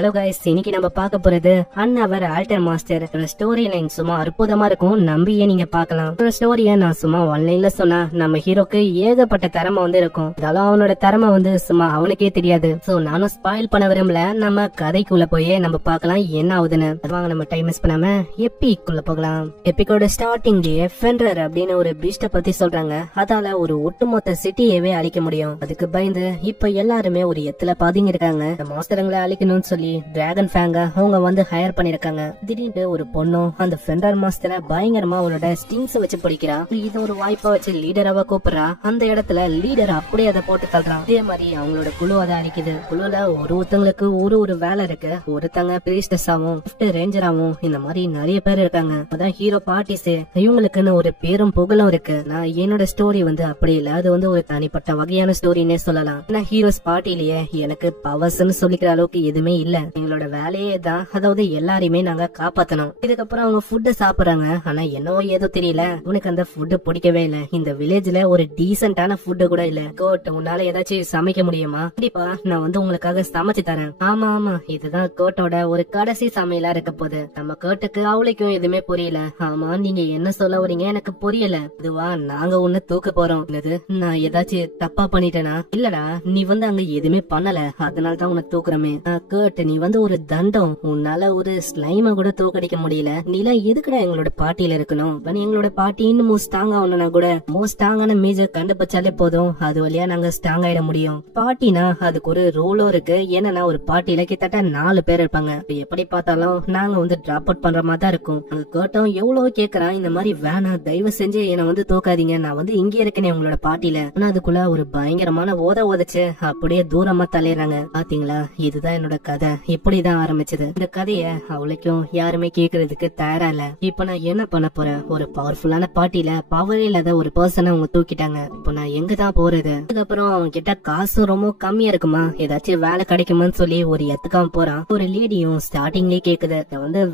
Hello guys, இன்னைக்கு நம்ம பார்க்க போறது அன்அவர் ஆல்டர் மாஸ்டர் ஸ்டோரி லைன் சும்மா அற்புதமா இருக்கும். நம்பியே நீங்க பார்க்கலாம். ஸ்டோரியை நான் சும்மா ஒன்லைன்ல சொன்னா நம்ம ஹீரோக்கு ஏகப்பட்ட திறமை இருக்கும். அதனால அவனோட திறமை சும்மா அவனுக்கே தெரியாது. சோ நானும் ஸ்பாயில் பண்ண விரும்பல. நம்ம கதைக்குள்ள போய் நம்ம பார்க்கலாம் என்ன ஆகுதுன்னு. வாங்க நம்ம டைம் மிஸ் பண்ணாம எப்பிக்குள்ள போகலாம். எப்பிக்கோட ஸ்டார்டிங் ஃபென்ரர் அப்படின்னு ஒரு பீஸ்ட பத்தி சொல்றாங்க. அதால ஒரு ஒட்டுமொத்த சிட்டியவே அழிக்க முடியும். அதுக்கு பயந்து இப்ப எல்லாருமே ஒரு எத்துல பாதிங்க இருக்காங்க. மாஸ்டருங்களை அழிக்கணும்னு சொல்லி டிராகன் ஃபேங்க அவங்க ஹையர் பண்ணிருக்காங்க. திடீர்னு ஒரு பொண்ணும் அந்த ஃபெண்டர் மாஸ்டரை பயங்கரமா அவளோட ஸ்டிங்ஸ் வச்சு பிடிக்கிறா. இது ஒரு வாய்ப்பா வச்சு லீடராவ கூப்பிடுறா. அந்த இடத்துல லீடர் அப்படியே அதை போட்டு தள்ளுறான். இதே மாதிரி அவங்களோட குழு அதை அழிக்குது. குழுல ஒருத்தங்களுக்கு ஒரு வேலை இருக்கு. ஒருத்தங்க பிரீஸ்டஸாவும் ரேஞ்சராவும் இந்த மாதிரி நிறைய பேர் இருக்காங்க. அதான் ஹீரோ பார்ட்டிஸ். இவங்களுக்குன்னு ஒரு பேரும் புகழும் இருக்கு. நான் என்னோட ஸ்டோரி அப்படி இல்ல. அது ஒரு தனிப்பட்ட வகையான ஸ்டோரின்னே சொல்லலாம். ஏன்னா ஹீரோஸ் பார்ட்டிலேயே எனக்கு பவர்ஸ்ன்னு சொல்லிக்கிற அளவுக்கு எதுவுமே இல்ல. எங்களோட வேலையே தான், அதாவது எல்லாரையுமே நாங்க காப்பாத்தணும். இதுக்கப்புறம் அவங்க ஃபுட்டு சாப்பிடுறாங்க. ஆனா என்னவோ ஏதோ தெரியல, உனக்கு அந்த ஃபுட்டு பிடிக்கவே இல்ல. இந்த வில்லேஜ்ல ஒரு டீசென்டான ஃபுட்டு கூட இல்ல. கோட், உன்னால ஏதாச்சும் சமைக்க முடியுமா? கண்டிப்பா நான் உங்களுக்காக சமைச்சு தரேன். ஆமா ஆமா, இதுதான் கோட்டோட ஒரு கடைசி சமையலா இருக்க போகுது. நம்ம கோட்டுக்கு அவளுக்கும் எதுவுமே புரியல. ஆமா, நீங்க என்ன சொல்ல வரீங்க எனக்கு புரியல. இதுவா நாங்க ஒண்ணு தூக்க போறோம். நான் ஏதாச்சும் தப்பா பண்ணிட்டேனா? இல்லடா, நீ அங்க எதுவுமே பண்ணல, அதனால தான் உன்னை தூக்குறமே. கர்ட், நீ ஒரு தண்டம். உன்னால ஒரு ஸ்லைம கூட தூக்கடிக்க முடியல. நீலாம் எதுக்குடா எங்களோட பார்ட்டியில இருக்கணும்? எங்களோட பார்ட்டி இன்னும் ஸ்ட்ராங் ஆகணும்னா கூட ஸ்ட்ராங்கான மேஜர் கண்டுபிடிச்சாலே போதும். அது வழியா நாங்க ஸ்ட்ராங் ஆயிட முடியும். பார்ட்டினா அதுக்கு ஒரு ரூலும் இருக்கு. என்னன்னா ஒரு பார்ட்டியில கிட்டத்தட்ட 4 பேர் இருப்பாங்க. எப்படி பார்த்தாலும் நாங்க டிராப் அவுட் பண்ற மாதிரி தான் இருக்கும். அங்க கேட்டோம் எவ்வளவு கேக்குறான். இந்த மாதிரி வேணா, தயவு செஞ்சு என்ன தூக்காதீங்க, நான் இங்க இருக்கேன் உங்களோட பார்ட்டியில. ஆனா அதுக்குள்ள ஒரு பயங்கரமான ஓதச்சு அப்படியே தூரமா தள்ளிடுறாங்க. பாத்தீங்களா, இதுதான் என்னோட கதை. இப்படிதான் ஆரம்பிச்சது. இந்த கதைய அவளுக்கும் யாருமே கேக்குறதுக்கு தயாரா இல்ல. இப்ப நான் என்ன பண்ண போறேன்? ஒரு பவர்ஃபுல்லான பார்ட்டில பவர் இல்லாத ஒரு பர்சனை அவங்க தூக்கிட்டாங்க. இப்ப நான் எங்க தான் போறது? அதுக்கப்புறம் அவங்க கிட்ட காசு ரொம்ப கம்மியா இருக்குமா, ஏதாச்சும் வேலை கிடைக்குமான்னு சொல்லி ஒரு எத்துக்காம போறான். ஒரு லேடியும் ஸ்டார்டிங்லயே கேக்குது,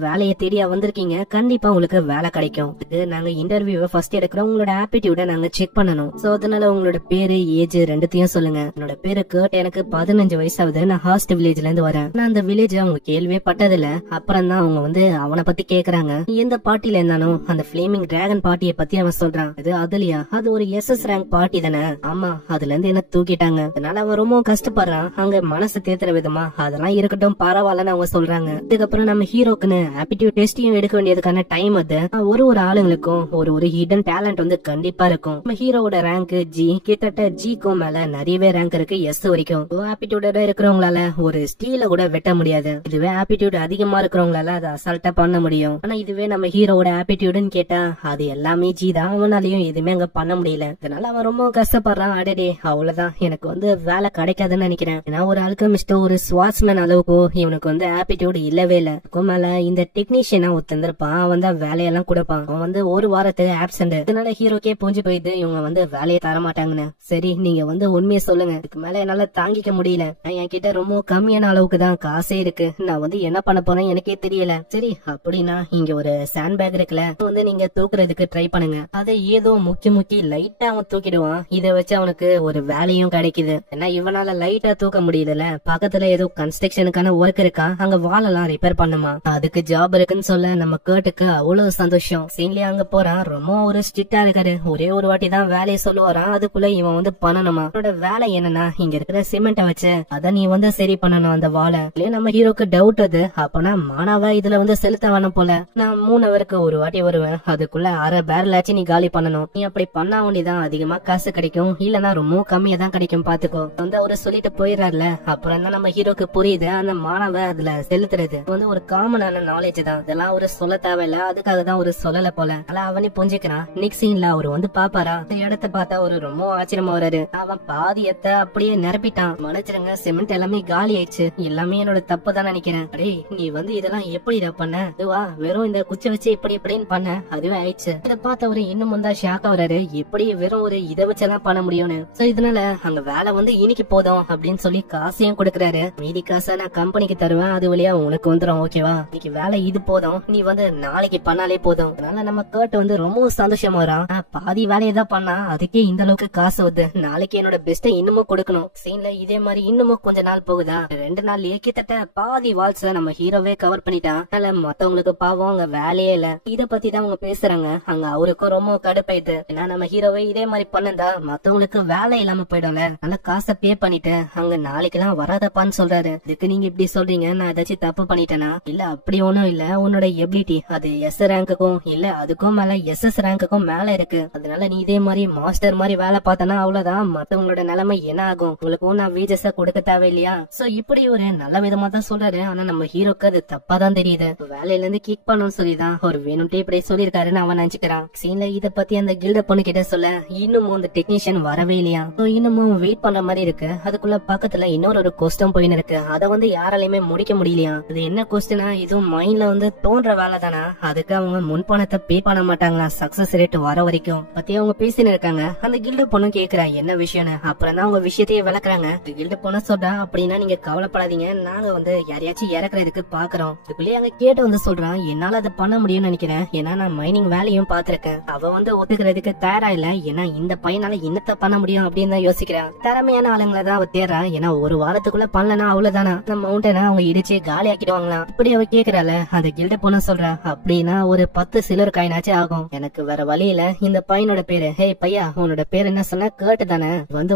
வேலையை தேடியா வந்திருக்கீங்க, கண்டிப்பா உங்களுக்கு வேலை கிடைக்கும். இது நாங்க இன்டர்வியூவை ஃபர்ஸ்ட் எடுக்கிறோம். உங்களோட ஆப்டிடியூட நாங்க செக் பண்ணணும். சோ அதனால உங்களோட பேரு, ஏஜ் ரெண்டுத்தையும் சொல்லுங்க. என்னோட பேரு கர்ட், எனக்கு 15 வயசாவது. நான் ஹாஸ்ட் வில்லேஜ்ல இருந்து வரேன். நான் அந்த வில்லேஜ் அவங்க கேள்வியே பட்டதில்ல. அப்புறம் தான் அவங்க அவனை பத்தி கேக்குறாங்க. எந்த பார்ட்டில இருந்தாலும் அந்த பிளேமிங் டிராகன் பார்ட்டியை பத்தி அவன் சொல்றான். அதுலயா, அது ஒரு SS ரேங்க் பார்ட்டி தானே? ஆமா, அதுல இருந்து என்ன தூக்கிட்டாங்க. அதனால அவன் ரொம்ப கஷ்டப்படுறான். அங்க மனசு தேத்துற விதமா அதெல்லாம் இருக்கட்டும், பரவாயில்லன்னு அவங்க சொல்றாங்க. இதுக்கப்புறம் நம்ம ஹீரோக்குன்னு ஆப்டிடியூட் டெஸ்டையும் எடுக்க வேண்டியதுக்கான டைம் அது. ஒரு ஆளுங்களுக்கும் ஒரு ஹிடன் டேலண்ட் கண்டிப்பா இருக்கும். நம்ம ஹீரோட ரேங்க் G, கிட்டத்தட்ட Gக்கும் மேல நிறையவே ரேங்க் இருக்கு, S வரைக்கும். ஆப்டிடியூட இருக்கிறவங்களால ஒரு ஸ்டீல கூட வெட்ட முடியாது. இதுவே ஆப்டிடியூட் அதிகமா இருக்கிறவங்களால அதை அசால்ட்டா பண்ண முடியும். ஆனா இதுவே நம்ம ஹீரோட ஆப்டிடியூட்னு கேட்டா அது எல்லாமே G தான். அவனாலையும் எதுவுமே அங்க பண்ண முடியல. அதனால அவன் ரொம்ப கஷ்டப்படுறான். அடடே, அவ்வளவுதான், எனக்கு வேலை கிடைக்காதுன்னு நினைக்கிறேன். ஏன்னா ஒரு ஆல்கெமிஸ்ட், ஒரு ஸ்வாட்ஸ்மேன் அளவுக்கு இவனுக்கு ஆப்டிடியூட் இல்லவே இல்ல. மேல இந்த டெக்னீஷியனா ஒருத்தந்திருப்பான். அவன் தான் வேலையெல்லாம் கொடுப்பான். அவன் ஒரு வாரத்துக்கு ஆப்சென்ட். அதனால ஹீரோக்கே புரிஞ்சு போயிட்டு இவங்க வேலையை தர மாட்டாங்கன்னு. சரி, நீங்க உண்மையை சொல்லுங்க, இதுக்கு மேல என்னால தாங்கிக்க முடியல. என்கிட்ட ரொம்ப கம்மியான அளவுக்கு தான் காசே இருக்கு. நான் என்ன பண்ண போறேன் எனக்கே தெரியல. சரி, அப்படின்னா இங்க ஒரு சாண்ட் பேக் இருக்குல்ல, நீங்க தூக்குறதுக்கு ட்ரை பண்ணுங்க. அதை ஏதோ முக்கி லைட்டா அவன் தூக்கிடுவான். இதை வச்சு அவனுக்கு ஒரு வேலையும் கிடைக்குது. ஏன்னா இவனால லைட்டா தூக்க முடியல. பக்கத்துல ஏதோ கன்ஸ்ட்ரக்ஷனுக்கான ஒர்க் இருக்கா, அங்க வாலெல்லாம் ரிப்பேர் பண்ணுமா, அதுக்கு ஜாப் இருக்குன்னு சொல்ல நம்ம கேட்டுக்கு அவ்வளவு சந்தோஷம். சீன்லயே அங்க போறான். ரொம்ப ஒரு ஸ்ட்ரிக்டா இருக்காரு. ஒரே ஒரு வாட்டி தான் வேலையை சொல்லுவாரான். அதுக்குள்ள இவன் பண்ணணுமா. அவனோட வேலை என்னன்னா, இங்க இருக்கிற சிமெண்ட வச்சு அத நீ சரி பண்ணணும் அந்த வாழை. நம்ம ஹீரோக்கு டவுட் அது. அப்பனா மானாவா இதுல செலுத்த வேணும் போல. நான் 3 ஹவருக்கு ஒரு வாட்டி வருவேன். அதுக்குள்ள 1/2 பேரல் ஆச்சு நீ காலி பண்ணணும். நீ அப்படி பண்ணா வேண்டிதான் அதிகமா காசு கிடைக்கும், இல்லன்னா ரொம்ப கம்மியா தான் கிடைக்கும், பாத்துக்கோ. அவரு சொல்லிட்டு போயிடறாருல. அப்புறம் தான் நம்ம ஹீரோக்கு புரியுது அந்த மானாவ அதுல செலுத்துறது ஒரு காமனான நாலேஜ் தான். இதெல்லாம் சொல்ல தேவையில்ல, அதுக்காக தான் சொல்லல போல. ஆனா அவனே புரிஞ்சுக்கிறான். நெக்ஸ்ட் சீன்ல அவர் பாப்பாரா, அந்த இடத்த பார்த்தா ரொம்ப ஆச்சரியமா வராரு. அவன் பாதியத்தை அப்படியே நிரப்பிட்டான். மன்னிச்சிருங்க, சிமெண்ட் எல்லாமே காலி ஆயிடுச்சு, எல்லாமே என்னோட தப்பு தான் நினைக்கிறேன். அடே, நீ இதெல்லாம் எப்படி பண்ண? இதுவா வெறும் இந்த குச்சி வச்சு இப்படின்னு பண்ண, அதுவே ஆயிடுச்சு. இதை பார்த்தவரு இன்னும் தான் ஷாக் ஆகுறாரு. எப்படி வெறும் இதை வச்செல்லாம் பண்ண முடியும்னு. சோ இதனால அங்க வேலை இன்னைக்கு போதும் அப்படின்னு சொல்லி காசையும் கொடுக்கறாரு. மீதி காசை நான் கம்பெனிக்கு தருவேன், அது வழியா உனக்கு வந்துடும், ஓகேவா? இன்னைக்கு வேலை இது போதும், நீ நாளைக்கு பண்ணாலே போதும். அதனால நம்ம கேட்டு ரொம்ப சந்தோஷமா வரான். பாதி வேலையை தான் பண்ணா, அதுக்கே இந்த அளவுக்கு காசு வருது, நாளைக்கு என்னோட பெஸ்ட இன்னமும் கொடுக்கணும். சீன்ல இதே மாதிரி இன்னமும் கொஞ்ச நாள் போகுதா, 2 நாள்லயே கிட்டத்தட்ட பாதி வால்ஸ நம்ம ஹீரோவே கவர் பண்ணிட்டான். அதனால மத்தவங்களுக்கு பாவம் அங்க வேலையே இல்ல. இத பத்தி தான் அவங்க பேசுறாங்க. அங்க அவருக்கும் ரொம்ப கடுப்பாயிடுது. ஏன்னா நம்ம ஹீரோவே இதே மாதிரி பண்ணா மத்தவங்களுக்கு வேலை இல்லாம போயிடும்ல. நல்லா காசை பே பண்ணிட்டு அங்க நாளைக்கு எல்லாம் வராதப்பான்னு சொல்றாரு. இதுக்கு நீங்க இப்படி சொல்றீங்க, நான் ஏதாச்சும் தப்பு பண்ணிட்டேனா? இல்ல அப்படி ஒண்ணும் இல்ல, உன்னோட எபிலிட்டி அது எஸ் ரேங்குக்கும் இல்ல அதுக்கும் மேல SS ரேங்குக்கும் மேல இருக்கு. அதனால நீ இதே மாதிரி மாஸ்டர் மாதிரி வேலை பார்த்தனா அவ்வளவுதான். மத்தவங்களோட நிலைமை என்ன ஆகும்? உங்களுக்கும் நான் வேஜஸ கொடுக்க தேவையில்லையா? சோ இப்படி ஒரு நல்ல விதமா தான் சொல்றாரு. ஆனா நம்ம ஹீரோக்கு அது தப்பா தான் தெரியுது. வேலையில இருந்து கிக் பண்ணணும்னு சொல்லிதான் ஒரு வேணும்ட்டே இப்படி சொல்லிருக்காருன்னு அவன் நினைச்சுக்கிறான். சீன்ல இத பத்தி அந்த கில்ட பொண்ணு கிட்ட சொல்ல இன்னமும் அந்த டெக்னீஷியன் வரவே இல்லையா. இன்னமும் வெயிட் பண்ற மாதிரி இருக்கு. அதுக்குள்ள பக்கத்துல இன்னொரு கொஸ்டின் போயின்னு இருக்கு. அத யாராலையுமே முடிக்க முடியலையா. அது என்ன கொஸ்டினா, இதுவும் மைண்ட்ல தோன்ற வேலை தானா? அதுக்கு அவங்க முன்பணத்தை பே பண்ண மாட்டாங்களா சக்சஸ் ரேட் வர வரைக்கும் பத்தி அவங்க பேசின்னு இருக்காங்க. அந்த கில்ட பொண்ணு கேக்குறா என்ன விஷயம்னு. அப்புறம் தான் அவங்க விஷயத்தையே விளக்குறாங்க. கில்ட பொண்ணு சொல்றா, அப்படின்னா நீங்க கவலைப்படாதீங்க, நாங்க யாரையாச்சும் இறக்குறதுக்கு பாக்குறோம். இதுக்குள்ளேயே அங்க கேட்டு சொல்றான், என்னால அதை பண்ண முடியும்னு நினைக்கிறேன். ஏன்னா நான் மைனிங் வேலையும் பாத்திருக்கேன். அவ ஒத்துக்கிறதுக்கு தயாரா இல்ல. ஏன்னா இந்த பையனால என்னத்த பண்ண முடியும் அப்படின்னு தான் யோசிக்கிறான். திறமையான ஆளுங்களை தான் அவ தேடுறா. ஏன்னா ஒரு வாரத்துக்குள்ள பண்ணலனா அவ்வளவுதானா, அந்த மவுண்டனை அவங்க இடிச்சு காலி ஆக்கிடுவாங்களாம். இப்படி அவ கேக்குறால. அந்த கில்ட பொண்ணு சொல்றா, அப்படின்னா ஒரு 10 சிலர் காயினாச்சும் ஆகும். எனக்கு வேற வழியில இந்த பையனோட பேரு, ஹே பையா உன்னோட பேர் என்ன சொன்ன? கேட்டு தானே,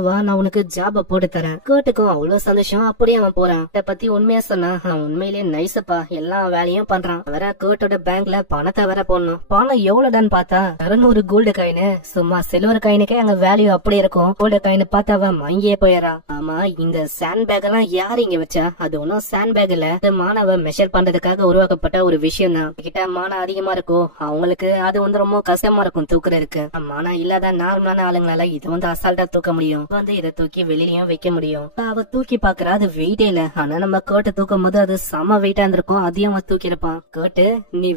வா நான் உனக்கு ஜாப போட்டு தரேன். கேட்டுக்கும் அவ்வளவு சந்தோஷம். அப்படியே அவன் போறான். இத பத்தி உண்மையா சொன்னா அவன் உண்மையிலேயே நைஸப்பா எல்லா வேலையும் பண்றான். வேற கேட்டோட பேங்க்ல பணத்தை வேற போடணும். பணம் எவ்வளவுடான்னு பார்த்தா 200 கோல்டு காயின். சும்மா சில்வர் காயினுக்கே அங்க வேல்யூ அப்படி இருக்கும். கோல்டு காயின் பார்த்தா அவன் மங்கியே போயிடறான். ஆமா இந்த சாண்ட் பேக் எல்லாம் யாரு இங்க வச்சா? அது ஒன்னும் சாண்ட் பேக் இல்ல, மானவ மெஷர் பண்றதுக்காக உருவாக்கப்பட்ட ஒரு விஷயம் தான். கிட்ட மானம் அதிகமா இருக்கும் அவங்களுக்கு அது ரொம்ப கஷ்டமா இருக்கும் தூக்குறதுக்கு. மானம் இல்லாத நார்மலான ஆளுங்களால இது அசால்ட்டா தூக்க முடியும். இதை தூக்கி வெளியிலயும் வைக்க முடியும். அவ தூக்கி பாக்குறா, அது வெயிட்டே இல்ல. ஆனா நம்ம கேட்டு தூக்கும் போது அது சம வெயிட்டா இருந்திருக்கும். அதையும் அவன் தூக்கி இருப்பான். கேட்டு நீ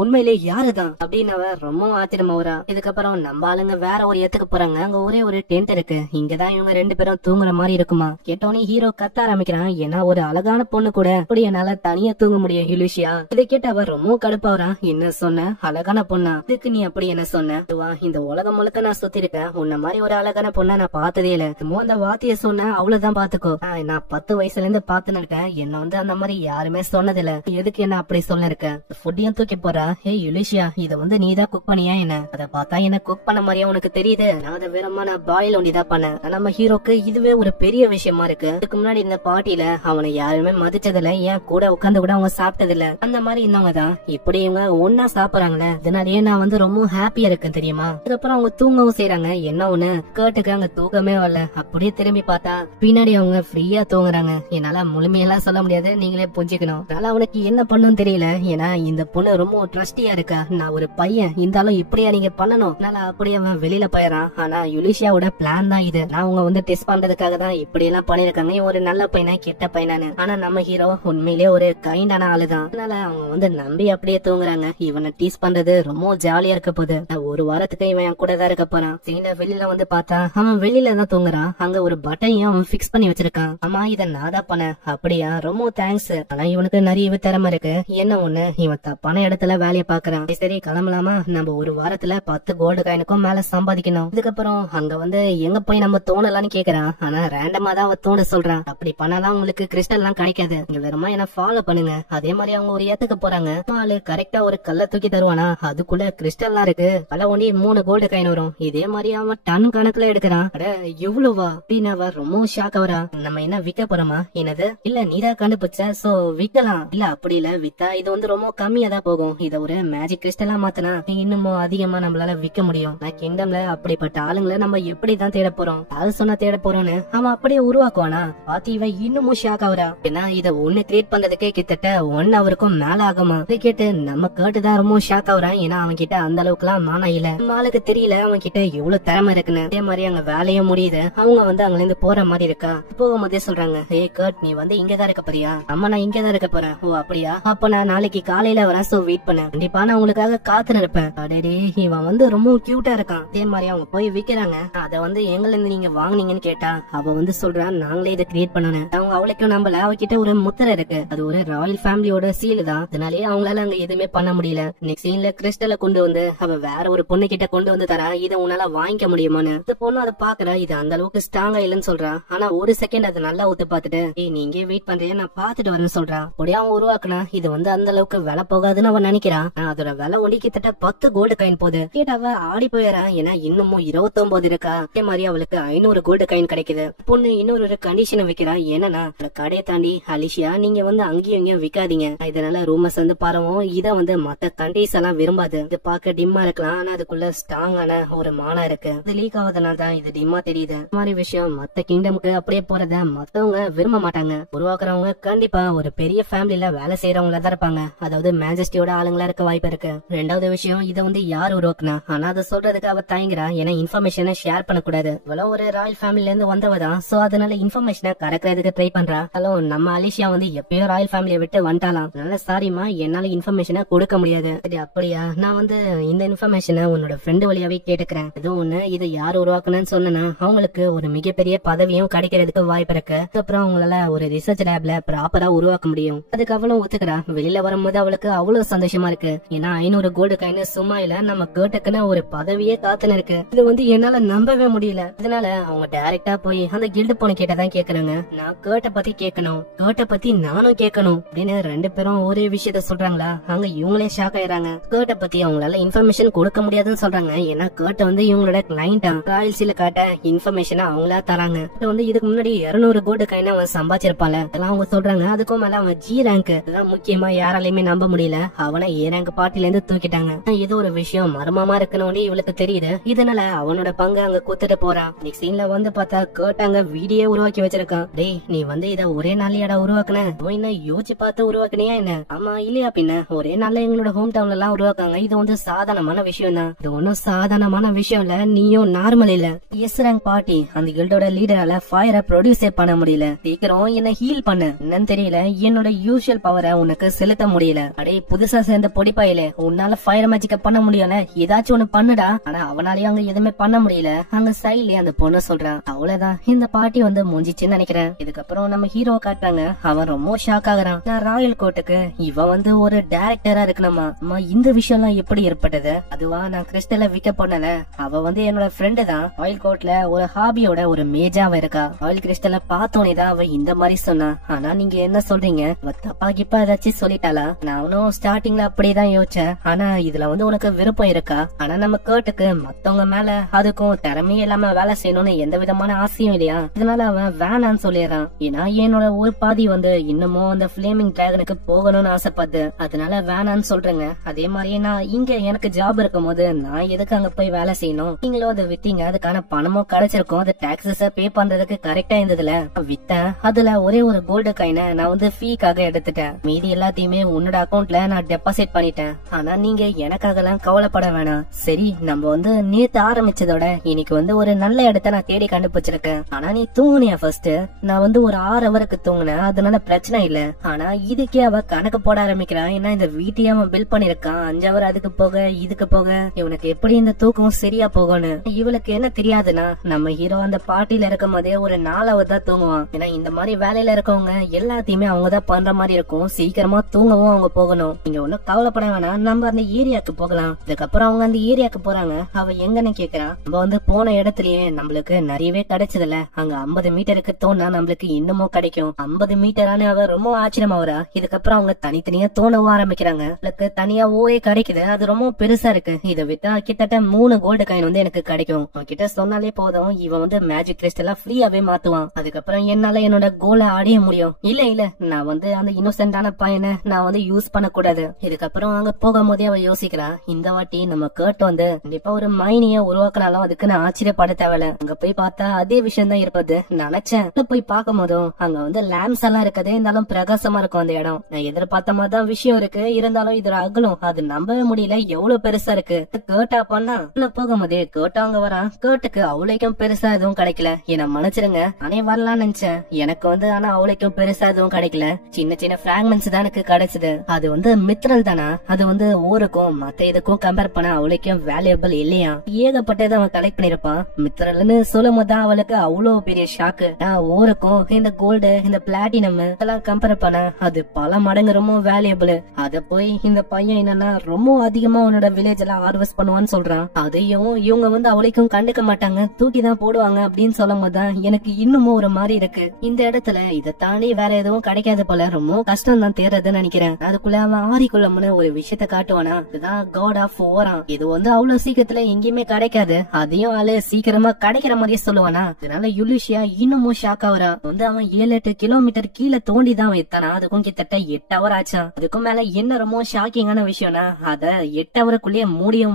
உண்மையிலே யாருதான் அப்படின்னு அவ ரொம்ப ஆத்திரமா வரா. இதுக்கப்புறம் நம்ம ஆளுங்க வேற ஒரு இடத்துக்கு போறாங்க. அங்க ஒரே ஒரு டென்ட் இருக்கு. இங்கதான் இவங்க 2 பேரும் தூங்குற மாதிரி இருக்குமா. கேட்டோன்னே ஹீரோ கத்த ஆரம்பிக்கிறான், ஏன்னா ஒரு அழகான பொண்ணு கூட அப்படி என்னால தனியா தூங்க முடியும் யுலிஷியா. இதை கேட்ட அவ ரொம்ப கடுப்பாவரா. என்ன சொன்ன? அழகான பொண்ணா? இதுக்கு நீ அப்படி என்ன சொன்ன? இந்த உலகம் முழுக்க நான் சுத்தி இருக்கேன், உன்ன மாதிரி ஒரு அழகான பொண்ணா நான் பார்த்ததே இல்ல. அந்த வார்த்தைய சொன்ன அவ்வளவுதான் பாத்துக்கோ. நான் 10 வயசுல இருந்து பாத்துன்னு இருக்கேன். என்ன அந்த மாதிரி யாருமே சொன்னதில்ல. எதுக்கு என்ன அப்படி சொல்ல இருக்க? ஃபுட்டையும் தூக்கி போறா. ஹே யுலிஷியா, இத நீதான் குக் பண்ணியா என்ன? அதை பார்த்தா என்ன குக் பண்ண மாதிரியா உனக்கு தெரியுது? நான் அதை வேறமா நான் பாயில் ஒண்டிதான் பண்ணேன். நம்ம ஹீரோக்கு இதுவே ஒரு பெரிய விஷயமா இருக்கு. இதுக்கு முன்னாடி இந்த பார்ட்டில அவனை யாருமே மதிச்சதில்ல, ஏன் கூட உட்காந்து கூட அவங்க சாப்பிட்டதில்ல. அந்த மாதிரி இருந்தவங்க தான் இப்படி இவங்க ஒன்னா சாப்பிடறாங்களே, இதனாலேயே நான் ரொம்ப ஹாப்பியா இருக்கேன் தெரியுமா. அதுக்கப்புறம் அவங்க தூங்கவும் செய்யறாங்க. என்ன ஒண்ணு கேட்டுக்கு அங்க தூக்கமே வரல. அப்படியே திரும்பி பார்த்தா பின்னாடி அவங்க ஃப்ரீயா தூங்குறாங்க. என்னால முழுமையெல்லாம் சொல்ல முடியாது, நீங்களே புரிஞ்சுக்கணும். அதனால அவனுக்கு என்ன பண்ணும் தெரியல. ஏன்னா இந்த பொண்ணு ரொம்ப ட்ரஸ்டியா இருக்கா. நான் ஒரு பையன் இருந்தாலும் இப்படியா நீங்க பண்ணணும். அதனால அப்படியே அவன் வெளியில போயிடறான். ஆனா யுலிஷியாவோட பிளான் தான் இது. நான் அவங்க டெஸ்ட் பண்றதுக்காக தான் இப்படி எல்லாம் பண்ணிருக்காங்க. ஒரு நல்ல பையனா கெட்ட பையனானு. ஆனா நம்ம ஹீரோ உண்மையிலேயே ஒரு கைண்டான ஆளுதான். அதனால அவங்க நம்பி அப்படியே தூங்குறாங்க. இவனை டீஸ் பண்றது ரொம்ப ஜாலியா இருக்க போகுது. ஒரு வாரத்துக்கு இவன் என் கூட தான் இருக்க போறான். சீன வெளியில பார்த்தா அவன் வெளியில தான் தூங்குறான். அங்க ஒரு பட்டனையும் அவன் பிக்ஸ் பண்ணி வச்சிருக்கான். ஆமா இத நான் தான் பண்ண. அப்படியா, ரொம்ப தேங்க்ஸ். ஆனா இவனுக்கு நிறைய திறமை இருக்கு. என்ன ஒண்ணு, இவன் தப்பான இடத்துல வேலையை பாக்குறான். சரி கிளம்பலாமா? நம்ம ஒரு வாரத்துல 10 கோல்டு காயினுக்கும் மேல சம்பாதிக்கணும். இதுக்கப்புறம் அங்க எங்க போய் நம்ம தோணலான்னு கேக்குறான். ஆனா ரேண்டமா தான் அவ தோண சொல்றான். அப்படி பண்ணாதான் உங்களுக்கு கிறிஸ்டல் எல்லாம் கிடைக்காது. இங்க வெறுமா என்ன ஃபாலோ பண்ணுங்க. அதே மாதிரி அவங்க ஒரு இடத்துக்கு போறாங்க. ஆளு கரெக்டா ஒரு கல்ல தூக்கி தருவானா, அதுக்குள்ள கிறிஸ்டல் எல்லாம் இருக்கு. பல ஒண்டி 3 கோல்டு காயின் வரும். இதே மாதிரி அவன் டன் கணக்குல எடுக்கிறான். அட எவ்வளவா அப்படின்னு அவ ரொம்ப ஷாக் ஆவரா. நம்ம என்ன விற்க போறோமா? என்னது? இல்ல நீதான் கண்டுபிடிச்ச, சோ விக்கலாம். இல்ல அப்படி இல்ல, வித்தா இது ரொம்ப கம்மியா தான் போகும். இத ஒரு மேஜிக் கிறிஸ்டலா மாத்தினா இன்னமும் அதிகமா நம்மளால விற்க முடியும். நான் கிங்டம்ல அப்படிப்பட்ட ஆளுங்களை நம்ம எப்படிதான் தேட போறோம்? அது சொன்னா தேட போறோம்னு அவன் அப்படியே உருவாக்குவானா. பாத்தி இவன் இன்னமும் ஷாக் ஆவரா. ஏன்னா இத ஒண்ணு கிரியேட் பண்றதுக்கே கிட்டத்தட்ட 1 ஹவருக்கும் மேல ஆகுமா. இதை கேட்டு நம்ம கேட்டுதான் ரொம்ப ஷாக் ஆகுறான். ஏன்னா அவன் கிட்ட அந்த அளவுக்கு எல்லாம் மானம் இல்ல. நம்ம ஆளுக்கு தெரியல அவன் கிட்ட எவ்வளவு திறமை இருக்குன்னு. அதே மாதிரி அங்க வேலையும் முடியுது. அவங்க அங்க இருந்து போற மாதிரி இருக்கா. போகும்போதே சொல்றாங்க, ஏ கர்ட் நீ இங்கதான் இருக்க போறியா? அம்மா நான் இங்கதான் இருக்க போறேன். ஓ அப்படியா, அப்ப நான் நாளைக்கு காலையில வரேன். சோ வெயிட் பண்ண, கண்டிப்பா நான் உங்களுக்காக காத்து இருப்பேன். அடே இவன் ரொம்ப கியூட்டா இருக்கான். அதே மாதிரி அவங்க போய் விக்கிறாங்க. அத எங்க இருந்து நீங்க வாங்குனீங்கன்னு கேட்டா அவ சொல்றான், நாங்களே இதை கிரியேட் பண்ணணும். அவங்க அவளுக்கும் நம்பல. அவகிட்ட ஒரு முத்திரை இருக்கு. அது ஒரு ராயல் ஃபேமிலியோட சீல் தான். அதனாலே அவங்களால அங்க எதுவுமே பண்ண முடியல. நெக்ஸ்ட் சீன்ல கிறிஸ்டலை கொண்டு அவ வேற ஒரு பொண்ணு கிட்ட கொண்டு தரா. இதை உன்னால வாங்கிக்க முடியுமான்னு. இந்த பொண்ணு அதை பாக்குற, இது அந்த அளவுக்கு ஸ்ட்ராங்கா இல்லன்னு சொல்றா. ஆனா ஒரு செகண்ட் அதை நல்லா ஊத்து பாத்துட்டு, நீ இங்கே வெயிட் பண்றியா, நான் பாத்துட்டு வரேன்னு சொல்றான். அப்படியே அவன் உருவாக்குனா இது வந்து அந்த அளவுக்கு விலை போகாதுன்னு அவன் நினைக்கிறான். அதோட விலை ஒண்டி கிட்டத்தட்ட 10 கோல்டு காயின் போகுது. கேட்டா அவ ஆடி போயிடறான். ஏன்னா இன்னமும் 29 இருக்கா. அதே மாதிரி அவளுக்கு 500 கோல்டு காயின் கிடைக்குது. பொண்ணு இன்னொரு கண்டிஷன் வைக்கிறா. என்னன்னா கடையை தாண்டி அலிஷியா நீங்க வந்து அங்கேயும் இங்கேயும் விக்காதீங்க, இதனால ரூமர்ஸ் வந்து பரவும். இத வந்து மத்த கண்ட்ரீஸ் எல்லாம் விரும்பாது. இது பாக்க டிம்மா இருக்கலாம், ஆனா அதுக்குள்ள ஸ்ட்ராங்கான ஒரு மானா இருக்கு. இது லீக் ஆவதனால தான் இது டிம்மா தெரியுது. இந்த மாதிரி விஷயம் மத்த கிங்டமுக்கு அப்படியே போறத மத்தவங்க விரும்ப மாட்டாங்க. உருவாக்குறவங்க கண்டிப்பா ஒரு பெரிய ஃபேமிலில வேலை செய்யறவங்களா தான் இருப்பாங்க. அதாவது மேஜஸ்டியோட ஆளுங்களா இருக்க வாய்ப்பு இருக்கு. ரெண்டாவது விஷயம், இதை வந்து யார் உருவாக்குனா, ஆனா அதை சொல்றதுக்கு அவ தயங்குறா. ஏன்னா இன்ஃபர்மேஷனை ஷேர் பண்ணக்கூடாது. இவ்வளவு ஒரு ராயல் ஃபேமிலில இருந்து வந்தவதான். சோ அதனால இன்ஃபர்மேஷனை கறக்கிறதுக்கு ட்ரை பண்றா. ஹலோ, நம்ம அலிஷியா வந்து எப்பயோ ராயல் ஃபேமிலியை விட்டு வந்துட்டாலாம். அதனால சாரிமா, என்னால இன்ஃபர்மேஷனை கொடுக்க முடியாது. அப்படியா, நான் வந்து இந்த இன்ஃபர்மேஷனை உன்னோட ஃப்ரெண்டு வழியாவே கேட்டுக்கிறேன். இது ஒண்ணு, இதை யார் உருவாக்குனு சொன்னா அவங்களுக்கு ஒரு மிகப்பெரிய பதவியும் கிடைக்கிறதுக்கு வாய்ப்பு இருக்கு. அப்புறம் அவங்களால ஒரு ரிசர்ச் லேப்ல ப்ராப்பரா உருவாக்க முடியும். அதுக்கு அவளும் ஒத்துக்கிறா. வெளியில வரும்போது அவளுக்கு அவ்வளவு சந்தோஷமா இருக்கு. ஏன்னா 500 கோல்டு காயின் சும்மா இல்ல, நம்ம கேட்டுக்குன்னு ஒரு பதவியே காத்துன்னு இருக்கு. இது வந்து என்னால நம்பவே முடியல. அதனால அவங்க டைரக்டா போய் அந்த கில்டு போன கேட்டதான் கேக்குறாங்க. நான் கேட்ட பத்தி கேட்கணும், கேட்ட பத்தி நானும் கேட்கணும் அப்படின்னு ரெண்டு பேரும் ஒரே விஷயத்த சொல்றாங்களா. அங்க இவங்களே ஷாக் ஆயிடுறாங்க. கேட்ட பத்தி அவங்களால இன்ஃபர்மேஷன் கொடுக்க முடியாதுன்னு சொல்றாங்க. ஏன்னா கேட்ட வந்து இவங்களோட கிளைண்டா. ராயல்சில காட்ட இன்ஃபர்மேஷன் அவங்களா தராங்க. வந்து இதுக்கு முன்னாடி 200 கோல்டு காயின் அவன் சம்பாதிச்சிருப்பால, அதெல்லாம் அவங்க சொல்றாங்க. அதுக்கும் மேல அவன் ஜி ரேங்க், அதான் முக்கியமா யாராலையுமே நம்ப முடியல. அவனை ஏ ரேங்க் பார்ட்டில இருந்து தூக்கிட்டாங்க. ஏதோ ஒரு விஷயம் மர்மமா இருக்குன்னு இவளுக்கு தெரியுது. இதனால அவனோட பங்கு அங்க குத்துட்டு போறான். நெக்ஸ்ட் சீன்ல வந்து பார்த்தா கேட்டாங்க வீடியோ உருவாக்கி வச்சிருக்கான். டேய், நீ வந்து இத ஒரே நாளையாடா உருவாக்குன? என்ன யோசிச்சு பார்த்து உருவாக்குனியா என்ன? ஆமா இல்லையா பின்ன, ஒரே நாள்ல எங்களோட ஹோம் டவுன்ல எல்லாம் உருவாக்காங்க. இது வந்து சாதாரணமான விஷயம் தான். இது ஒன்னும் சாதாரணமான விஷயம் இல்ல, நீயும் நார்மல் இல்ல. எஸ் ரேங்க் பார்ட்டி அந்த கில்டோட லீடரால ஃபயரை ப்ரொடியூஸ் பண்ண முடியல. சீக்கிரம் என்ன ஹீல் பண்ண, என்னன்னு தெரியல, என்னோட யூஷுவல் பவரை உனக்கு செலுத்த முடியல. அடே புதுசா சேர்ந்த பொடிப்பாயில, உன்னால ஃபயர் மேஜிக்க பண்ண முடியல, ஏதாச்சும் ஒண்ணு பண்ணுடா. ஆனா அவனாலயும் அங்க எதுவுமே பண்ண முடியல. அங்க சைட்லயே அந்த பொண்ணு சொல்றான். அவ்வளவுதான், இந்த பார்ட்டி வந்து முடிஞ்சிச்சுன்னு நினைக்கிறேன். இதுக்கப்புறம் நம்ம ஹீரோ காட்டுறாங்க. அவன் ரொம்ப ஷாக் ஆகுறான். நான் ராயல் கோர்ட்டுக்கு இவ வந்து ஒரு டைரக்டரா இருக்கணுமா? அம்மா, இந்த விஷயம் எல்லாம் எப்படி ஏற்பட்டது? அதுவா, நான் கிறிஸ்டல விக்க பண்ணல. அவ வந்து என்னோட ஃப்ரெண்டு தான். ராயல் கோர்ட்ல ஒரு ஹாபியோட ஒரு மேஜாவ இருக்கா. ராயல் கிறிஸ்டல பார்த்தோன்னே தான் அவ இந்த மாதிரி சொன்னா. ஆனா நீங்க என்ன சொல்றீங்க, தப்பா கிப்பா ஏதாச்சும் சொல்லிட்டாளா? நானும் ஸ்டார்டிங்ல அப்படியேதான் யோசிச்சேன். ஆனா இதுல வந்து உனக்கு விருப்பம் இருக்கா? ஆனா நம்ம கேட்டுக்கு மத்தவங்க மேல அதுக்கும் திறமையே இல்லாம வேலை செய்யணும்னு எந்த விதமான ஆசையும் இல்லையா? இதனால அவன் வேணான்னு சொல்லிடுறான். ஏன்னா என்னோட ஒரு பாதி வந்து இன்னமும் அந்த பிளேமிங் டிராகனுக்கு போகணும்னு ஆசைப்படுது. அதனால வேணான்னு சொல்றேங்க. அதே மாதிரி நான் இங்க எனக்கு ஜாப் இருக்கும் போது நான் எதுக்கு அங்க போய் வேலை செய்யணும்? நீங்களும் அதை விட்டீங்க, அதுக்கான பணமும் கிடைச்சிருக்கும். அது டாக்ஸஸ் பே பண்றதுக்கு கரெக்டா இருந்ததுல வித்தேன். அதுல ஒரே ஒரு கோல்டு காயினை நான் வந்து ஃபீக்காக எடுத்துட்டேன். மீதி எல்லாத்தையுமே உன்னோட அக்கௌண்ட்ல நான் டெபாசிட் பண்ணிட்டேன். ஆனா நீங்க எனக்காக எல்லாம் கவலைப்பட வேணாம். சரி, நம்ம வந்து நேத்து ஆரம்பிச்சதோட இன்னைக்கு வந்து ஒரு நல்ல இடத்த நான் தேடி கண்டுபிடிச்சிருக்கேன். ஆனா நீ தூங்குனியா ஃபர்ஸ்ட்? நான் வந்து ஒரு 6 ஹவருக்கு தூங்குனேன், அதனால பிரச்சனை இல்ல. ஆனா இதுக்கே அவ கணக்கு போட ஆரம்பிக்கிறான். ஏன்னா இந்த வீட்டையே அவன் பில் பண்ணிருக்கான். 5 ஹவர் அதுக்கு போக இதுக்கு போக இவனுக்கு எப்படி இந்த தூக்கம் சரியா போகணும்? இவளுக்கு என்ன தெரியாதுன்னா, நம்ம ஹீரோ அந்த பார்ட்டில இருக்கும் போதே ஒரு 4 ஹவர் தான் தூங்குவான். ஏன்னா இந்த மாதிரி வேலையில இருக்கவங்க எல்லாத்தையுமே அவங்கதான் பண்ற மாதிரி இருக்கும். சீக்கிரமா தூங்கவும் அவங்க போகணும். நீங்க ஒன்னும் கவலைப்பட வேணாம், நம்ம அந்த ஏரியாக்கு போகலாம். இதுக்கப்புறம் அவங்க அந்த ஏரியாக்கு போறாங்க. அவ எங்கன்னு கேக்குறான். நம்ம வந்து போன இடத்துலயே நம்மளுக்கு நிறையவே கிடைச்சதுல, அங்க 50 மீட்டருக்கு தோணா நம்மளுக்கு இன்னமும் கிடைக்கும். 50 மீட்டரான அவ ரொம்ப ஆச்சரியமா வரா. இதுக்கப்புறம் அவங்க தனித்தனியா தோணவும் ஆரம்பிக்கிறாங்க. அவளுக்கு தனியா ஓயே கிடைக்குது. அது ரொம்ப பெருசா இருக்கு. இதை விட்டா கிட்டத்தட்ட 3 கோல்டு காயின் வந்து எனக்கு கிடைக்கும். அவன்கிட்ட சொன்னாலே போதும், இவன் வந்து மேஜிக் கிறிஸ்டலா ஃப்ரீயாவே மாத்துவான். அதுக்கப்புறம் என்னால என்னோட கோலை அடைய முடியும். இல்ல இல்ல, நான் வந்து அந்த இன்னோசென்டான பையனை நான் வந்து யூஸ் பண்ண கூடாது. இதுக்கப்புறம் அங்க போகும்போதே அவ யோசிக்கிறா, இந்த வாட்டி நம்ம கேட் வந்து கண்டிப்பா ஒரு மைனிய உருவாக்கினாலும் அதுக்கு நான் ஆச்சரியப்பட தேவையில்ல. அங்க போய் பார்த்தா அதே விஷயம் தான் இருப்பது நினைச்சேன். போய் பார்க்கும் போதும் அங்க வந்து லேம்ப்ஸ் எல்லாம் இருக்குது. இருந்தாலும் பிரகாசமா இருக்கும் அந்த இடம். நான் எதிர்பார்த்த மாதிரி தான் விஷயம் இருக்கு. இருந்தாலும் இதுல அகலும், அது நம்பவே முடியல எவ்வளவு பெருசா இருக்கு. கேட்டா பண்ணா போகும்போதே கேட்டா அங்க வரான். கேட்டுக்கு அவளைக்கும் பெருசா எதுவும் கிடைக்கல. என்ன மன்னிச்சிருங்க, நானே வரலாம்னு நினைச்சேன். எனக்கு வந்து ஆனா அவளைக்கும் பெருசா எதுவும் கிடைக்கல. சின்ன சின்ன பிராக்மெண்ட்ஸ் தான் எனக்கு கிடைச்சது. அது வந்து மித்ரல் தானா? அது வந்து ஊருக்கும் மத்த இதுக்கும் கம்பேர் பண்ண அவளைக்கும் வேல்யூபிள் இல்லையா? ஏகப்பட்டது அவன் கலெக்ட் பண்ணிருப்பான். மித்ரல்னு சொல்லும் போதுதான் அவளுக்கு அவ்வளவு பெரிய ஷாக்கு. ஊருக்கும் இந்த கோல்டு இந்த பிளாட்டினம் இதெல்லாம் கம்பேர் பண்ண அது பல மடங்கு ரொம்ப வேல்யூபிள். அத போய் இந்த பையன் என்னன்னா ரொம்ப அதிகமா உன்னோட வில்லேஜ் எல்லாம் ஹார்வெஸ்ட் பண்ணுவான்னு சொல்றான். அதையும் இவங்க வந்து அவளைக்கும் கண்டுக்க மாட்டாங்க, தூக்கி தான் போடுவாங்க அப்படின்னு சொல்லும் போதுதான் எனக்கு இன்னமும் ஒரு மாதிரி இருக்கு. இந்த இடத்துல இத இதை தாண்டி வேற எதுவும் கிடைக்காது போல, ரொம்ப கஷ்டம் தான் தேர்றதுன்னு நினைக்கிறேன். அதுக்குள்ள அவன் ஆரிக்குள்ள ஒரு விஷயத்த காட்டுவானா, இதுதான் காட் ஆஃப் ஓரா. இது வந்து அவ்வளவு சீக்கிரத்துல எங்கேயுமே கிடைக்காது, அதையும் ஆளு சீக்கிரமா கிடைக்கிற மாதிரியே சொல்லுவானா. இதனால யுலிஷியா இன்னமும் ஷாக் ஆகுறான். வந்து அவன் 7-8 கிலோமீட்டர் கீழே தோண்டி தான் வைத்தானா, அதுக்கும் கிட்டத்தட்ட 8 ஹவர் ஆச்சான். அதுக்கும் மேல என்ன ரொம்ப ஷாக்கிங்கான விஷயம்னா, அத 8 ஹவருக்குள்ளேயே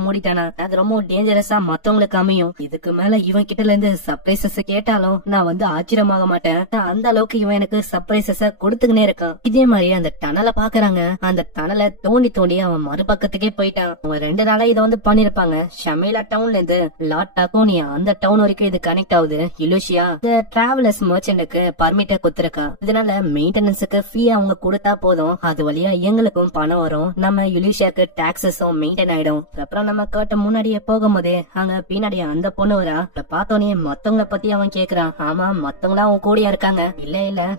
மூடிட்டானா. அது ரொம்ப டேஞ்சரஸா மத்தவங்களுக்கு அமையும். இதுக்கு மேல இவன் கிட்ட இருந்து சர்ப்ரைசஸ் கேட்டாலும் நான் வந்து ஆச்சரியமாக மாட்டேன். அந்த அளவுக்கு இவன் எனக்கு சர்ப்ரைசஸ் கொடுத்துக்கினே இருக்கான். இதே மாதிரி அந்த டனலை பாக்குறாங்க. அந்த டனலை தோண்டி அவன் மறுபக்கத்துக்கே போயிட்டான். அவங்க 2 நாளா இதை வந்து பண்ணிருப்பாங்க. ஷமேலா டவுன்ல இருந்து லாட் டாகோனியா அந்த டவுன் வரைக்கும் இது கனெக்ட் ஆகுது. யுலிஷியா இந்த டிராவலர்ஸ் மர்ச்சன்ட்க்கு பர்மிட்ட கொடுத்திருக்கா. இதனால மெயின்டெனன்ஸுக்கு ஃபீ அவங்க கொடுத்தா போதும், அது வழியா எங்களுக்கும் பணம் வரும். நம்ம யுலிஷியாக்கு டாக்ஸஸும் மெயின்டைன் ஆயிடும். அப்புறம் நம்ம கேட்ட முன்னாடியே போகும்போதே அங்க பின்னாடி அந்த பொண்ணு வரா. பார்த்தோன்னே மத்தவங்களை பத்தி அவன் கேக்குறான். ஆமா, மத்தவங்களா அவன் கூடியா இருக்காங்க. இல்ல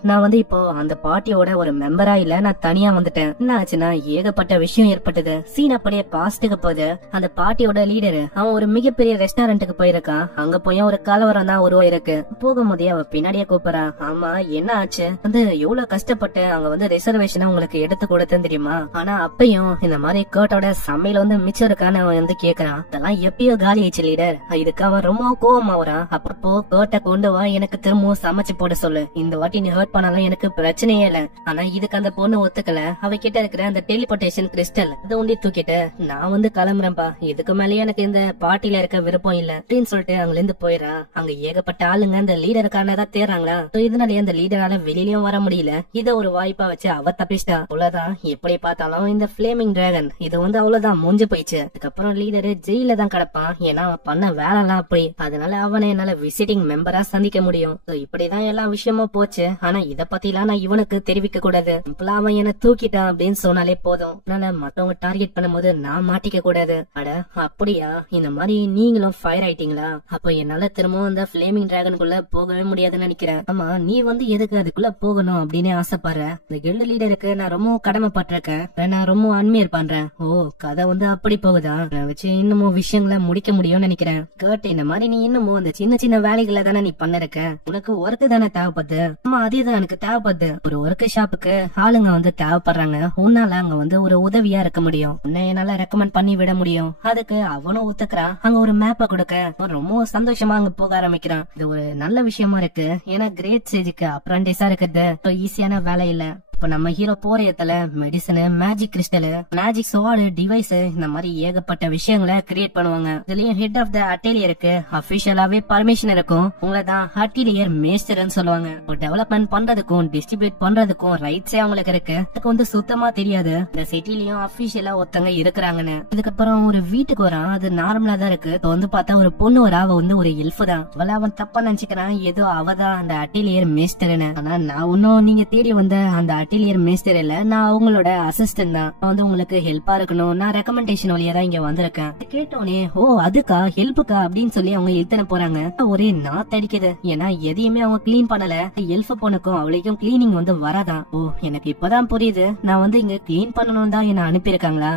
நான் வந்து இப்போ அந்த பார்ட்டியோட ஒரு மெம்பரா இல்ல, நான் தனியா வந்துட்டேன். என்ன ஆச்சுன்னா ஏகப்பட்ட விஷயம் ஏற்பட்டது. சீன் அப்படியே பாஸ்டுக்கு போகுது. அந்த பார்ட்டியோட லீடரு அவன் ஒரு மிகப்பெரிய ரெஸ்டாரண்ட்டுக்கு போயிருக்கான். அங்க போய் ஒரு கலவரம் தான் உருவாயிருக்கு. போகும்போதே அவ பின்னாடியே கூப்பிடுறான். ஆமா, என்ன ஆச்சு? வந்து எவ்வளவு கஷ்டப்பட்டு அங்க வந்து ரிசர்வேஷன் உங்களுக்கு எடுத்து கொடுத்தேன் தெரியுமா? ஆனா அப்பயும் இந்த மாதிரி கேட்டோட சமையல் வந்து மிச்சம் இருக்கான்னு அவன் வந்து கேக்குறான். அதெல்லாம் எப்பயோ காலி ஆயிடுச்சு லீடர். இதுக்கு அவன் ரொம்ப கோவமா வரான். அப்பப்போ கேட்ட கொண்டு வா, எனக்கு திரும்பவும் சமைச்சு போட சொல்லு. இந்த வாட்டி நீ ஹர்ட் பண்ணாலும் எனக்கு பிரச்சனையே இல்ல. ஆனா இதுக்கு அந்த பொண்ணு ஒத்துக்கல. அவ கிட்ட இருக்கிற அந்த டெலிபோர்டேஷன் கிறிஸ்டல் இதை உண்டி தூக்கிட்டு நான் வந்து கிளம்புறேன்பா, இதுக்கு மேலேயே எனக்கு இந்த பார்ட்டில இருக்க விருப்பம் இல்ல அப்படின்னு சொல்லிட்டு அங்க இருந்து போயிடா. அங்க ஏகப்பட்ட ஆளுங்க அந்த லீடருக்கானதான் தேர்றாங்களா. இதனாலே அந்த லீடரால வெளியிலயும் வர முடியல. இத ஒரு வாய்ப்பா வச்சு அவ தப்பிச்சிட்டா. அவ்வளவுதான். எப்படி பார்த்தாலும் இந்த பிளேமிங் டிராகன் இது வந்து அவ்வளவுதான் முடிஞ்சு போயிடுச்சு. அதுக்கப்புறம் லீடரு ஜெயில தான் கிடப்பான். ஏன்னா பண்ண வேலை எல்லாம் அப்படி. அதனால அவனை என்னால விசிட்டிங் மெம்பரா சந்திக்க முடியும். இப்படிதான் எல்லா விஷயமும் போச்சு. ஆனா இத பத்தி எல்லாம் நான் இவனுக்கு தெரிவிக்க கூடாது. சிம்பிளா அவன் என்ன தூக்கிட்டான் அப்படின்னு சொன்னாலே போதும். அதனால மத்தவங்க டார்கெட் பண்ணும்போது நான் மாட்டிக்க கூடாது. அட அப்படியா, இந்த மாதிரி நீங்களும் ஃபயர் ஆயிட்டீங்களா? அப்ப என்னால திரும்பவும் அந்த பிளேமிங் டிராகனுக்குள்ள போகவே முடியாதுன்னு நினைக்கிறேன். ஆமா, நீ வந்து எதுக்கு அதுக்குள்ள போகணும் அப்படின்னு ஆசைப்படுற? இந்த கில்டு லீடருக்கு நான் ரொம்ப கடமைப்பட்டிருக்கேன். நான் ரொம்ப அன்மையர் பண்றேன். ஓ, கதை வந்து அப்படி போகுதா? வச்சு இன்னமும் விஷயங்களை முடிக்க முடியும்னு நினைக்கிறேன். கேட்டு இந்த மாதிரி நீ இன்னமும் அந்த சின்ன சின்ன வேலைகளை தானே நீ பண்ணிருக்க. உனக்கு ஒர்க்கு தானே தேவைப்படுது. ஆமா, அதேதான் எனக்கு தேவைப்படுது. ஒரு ஒர்க் ஷாப்புக்கு ஆளுங்க வந்து தேவைப்படுறாங்க. உன்னால அங்க வந்து ஒரு உதவியா இருக்க முடியும். உன்னை என்னால ரெக்கமெண்ட் பண்ணி விட முடியும். அதுக்கு அவனும் ஒத்துக்கிறான். அங்க ஒரு மேப்ப கொடுக்க ரொம்ப சந்தோஷமா அங்க போக ஆரம்பிக்கிறான். இது ஒரு நல்ல விஷயமா இருக்கு. ஏன்னா கிரேட் ஸ்டேஜுக்கு அப்ரண்டிஸா இருக்குது ஈஸியான வேலை இல்ல. இப்ப நம்ம ஹீரோ போற இடத்துல medicine, magic crystal, magic soared, device இந்த மாதிரி ஏகப்பட்ட விஷயங்களை கிரியேட் பண்ணுவாங்க. இதுலயும் ஹெட் ஆஃப் த அட்டேலியருக்கு அபிஷியலாவே பர்மிஷன் இருக்கும். உங்களை தான் அட்டேலியர் மேஸ்டர்னு சொல்லுவாங்க. டெவலப்மெண்ட் பண்றதுக்கும் டிஸ்ட்ரிபியூட் பண்றதுக்கும் ரைட்ஸே அவங்களுக்கு இருக்கு. அதுக்கு வந்து சுத்தமா தெரியாது இந்த சிட்டிலயும் அபிஷியலா ஒருத்தங்க இருக்கிறாங்கன்னு. இதுக்கப்புறம் ஒரு வீட்டுக்கு வரான். அது நார்மலா தான் இருக்கு. வந்து பார்த்தா ஒரு பொண்ணு வரா. அவ வந்து ஒரு எல்ஃப் தான். அவன் தப்பா நினைச்சுக்கிறான், ஏதோ அவதான் அந்த அட்டேலியர் மேஸ்டர்னு. ஆனா நான் ஒன்னும் நீங்க தேடி வந்த அந்த அட்டேலியர் மேஸ்டர் இல்ல, நான் அவங்களோட அசிஸ்டன்ட் தான். நான் வந்து உங்களுக்கு ஹெல்ப்பா இருக்கணும். நான் ரெக்கமெண்டேஷன் வழியா தான் இங்க வந்திருக்கேன். கேட்டோனே ஓ அதுக்கா ஹெல்ப்புக்கா அப்படின்னு சொல்லி அவங்க இழுத்தன போறாங்க. ஒரே நாத்து அடிக்குது. ஏன்னா எதையுமே அவங்க கிளீன் பண்ணல. எல்ஃப் பொண்ணுக்கும் அவளைக்கும் கிளீனிங் வந்து வராதான். ஓ எனக்கு இப்பதான் புரியுது. நான் வந்து இங்க கிளீன் பண்ணணும் தான் என்ன அனுப்பியிருக்காங்களா?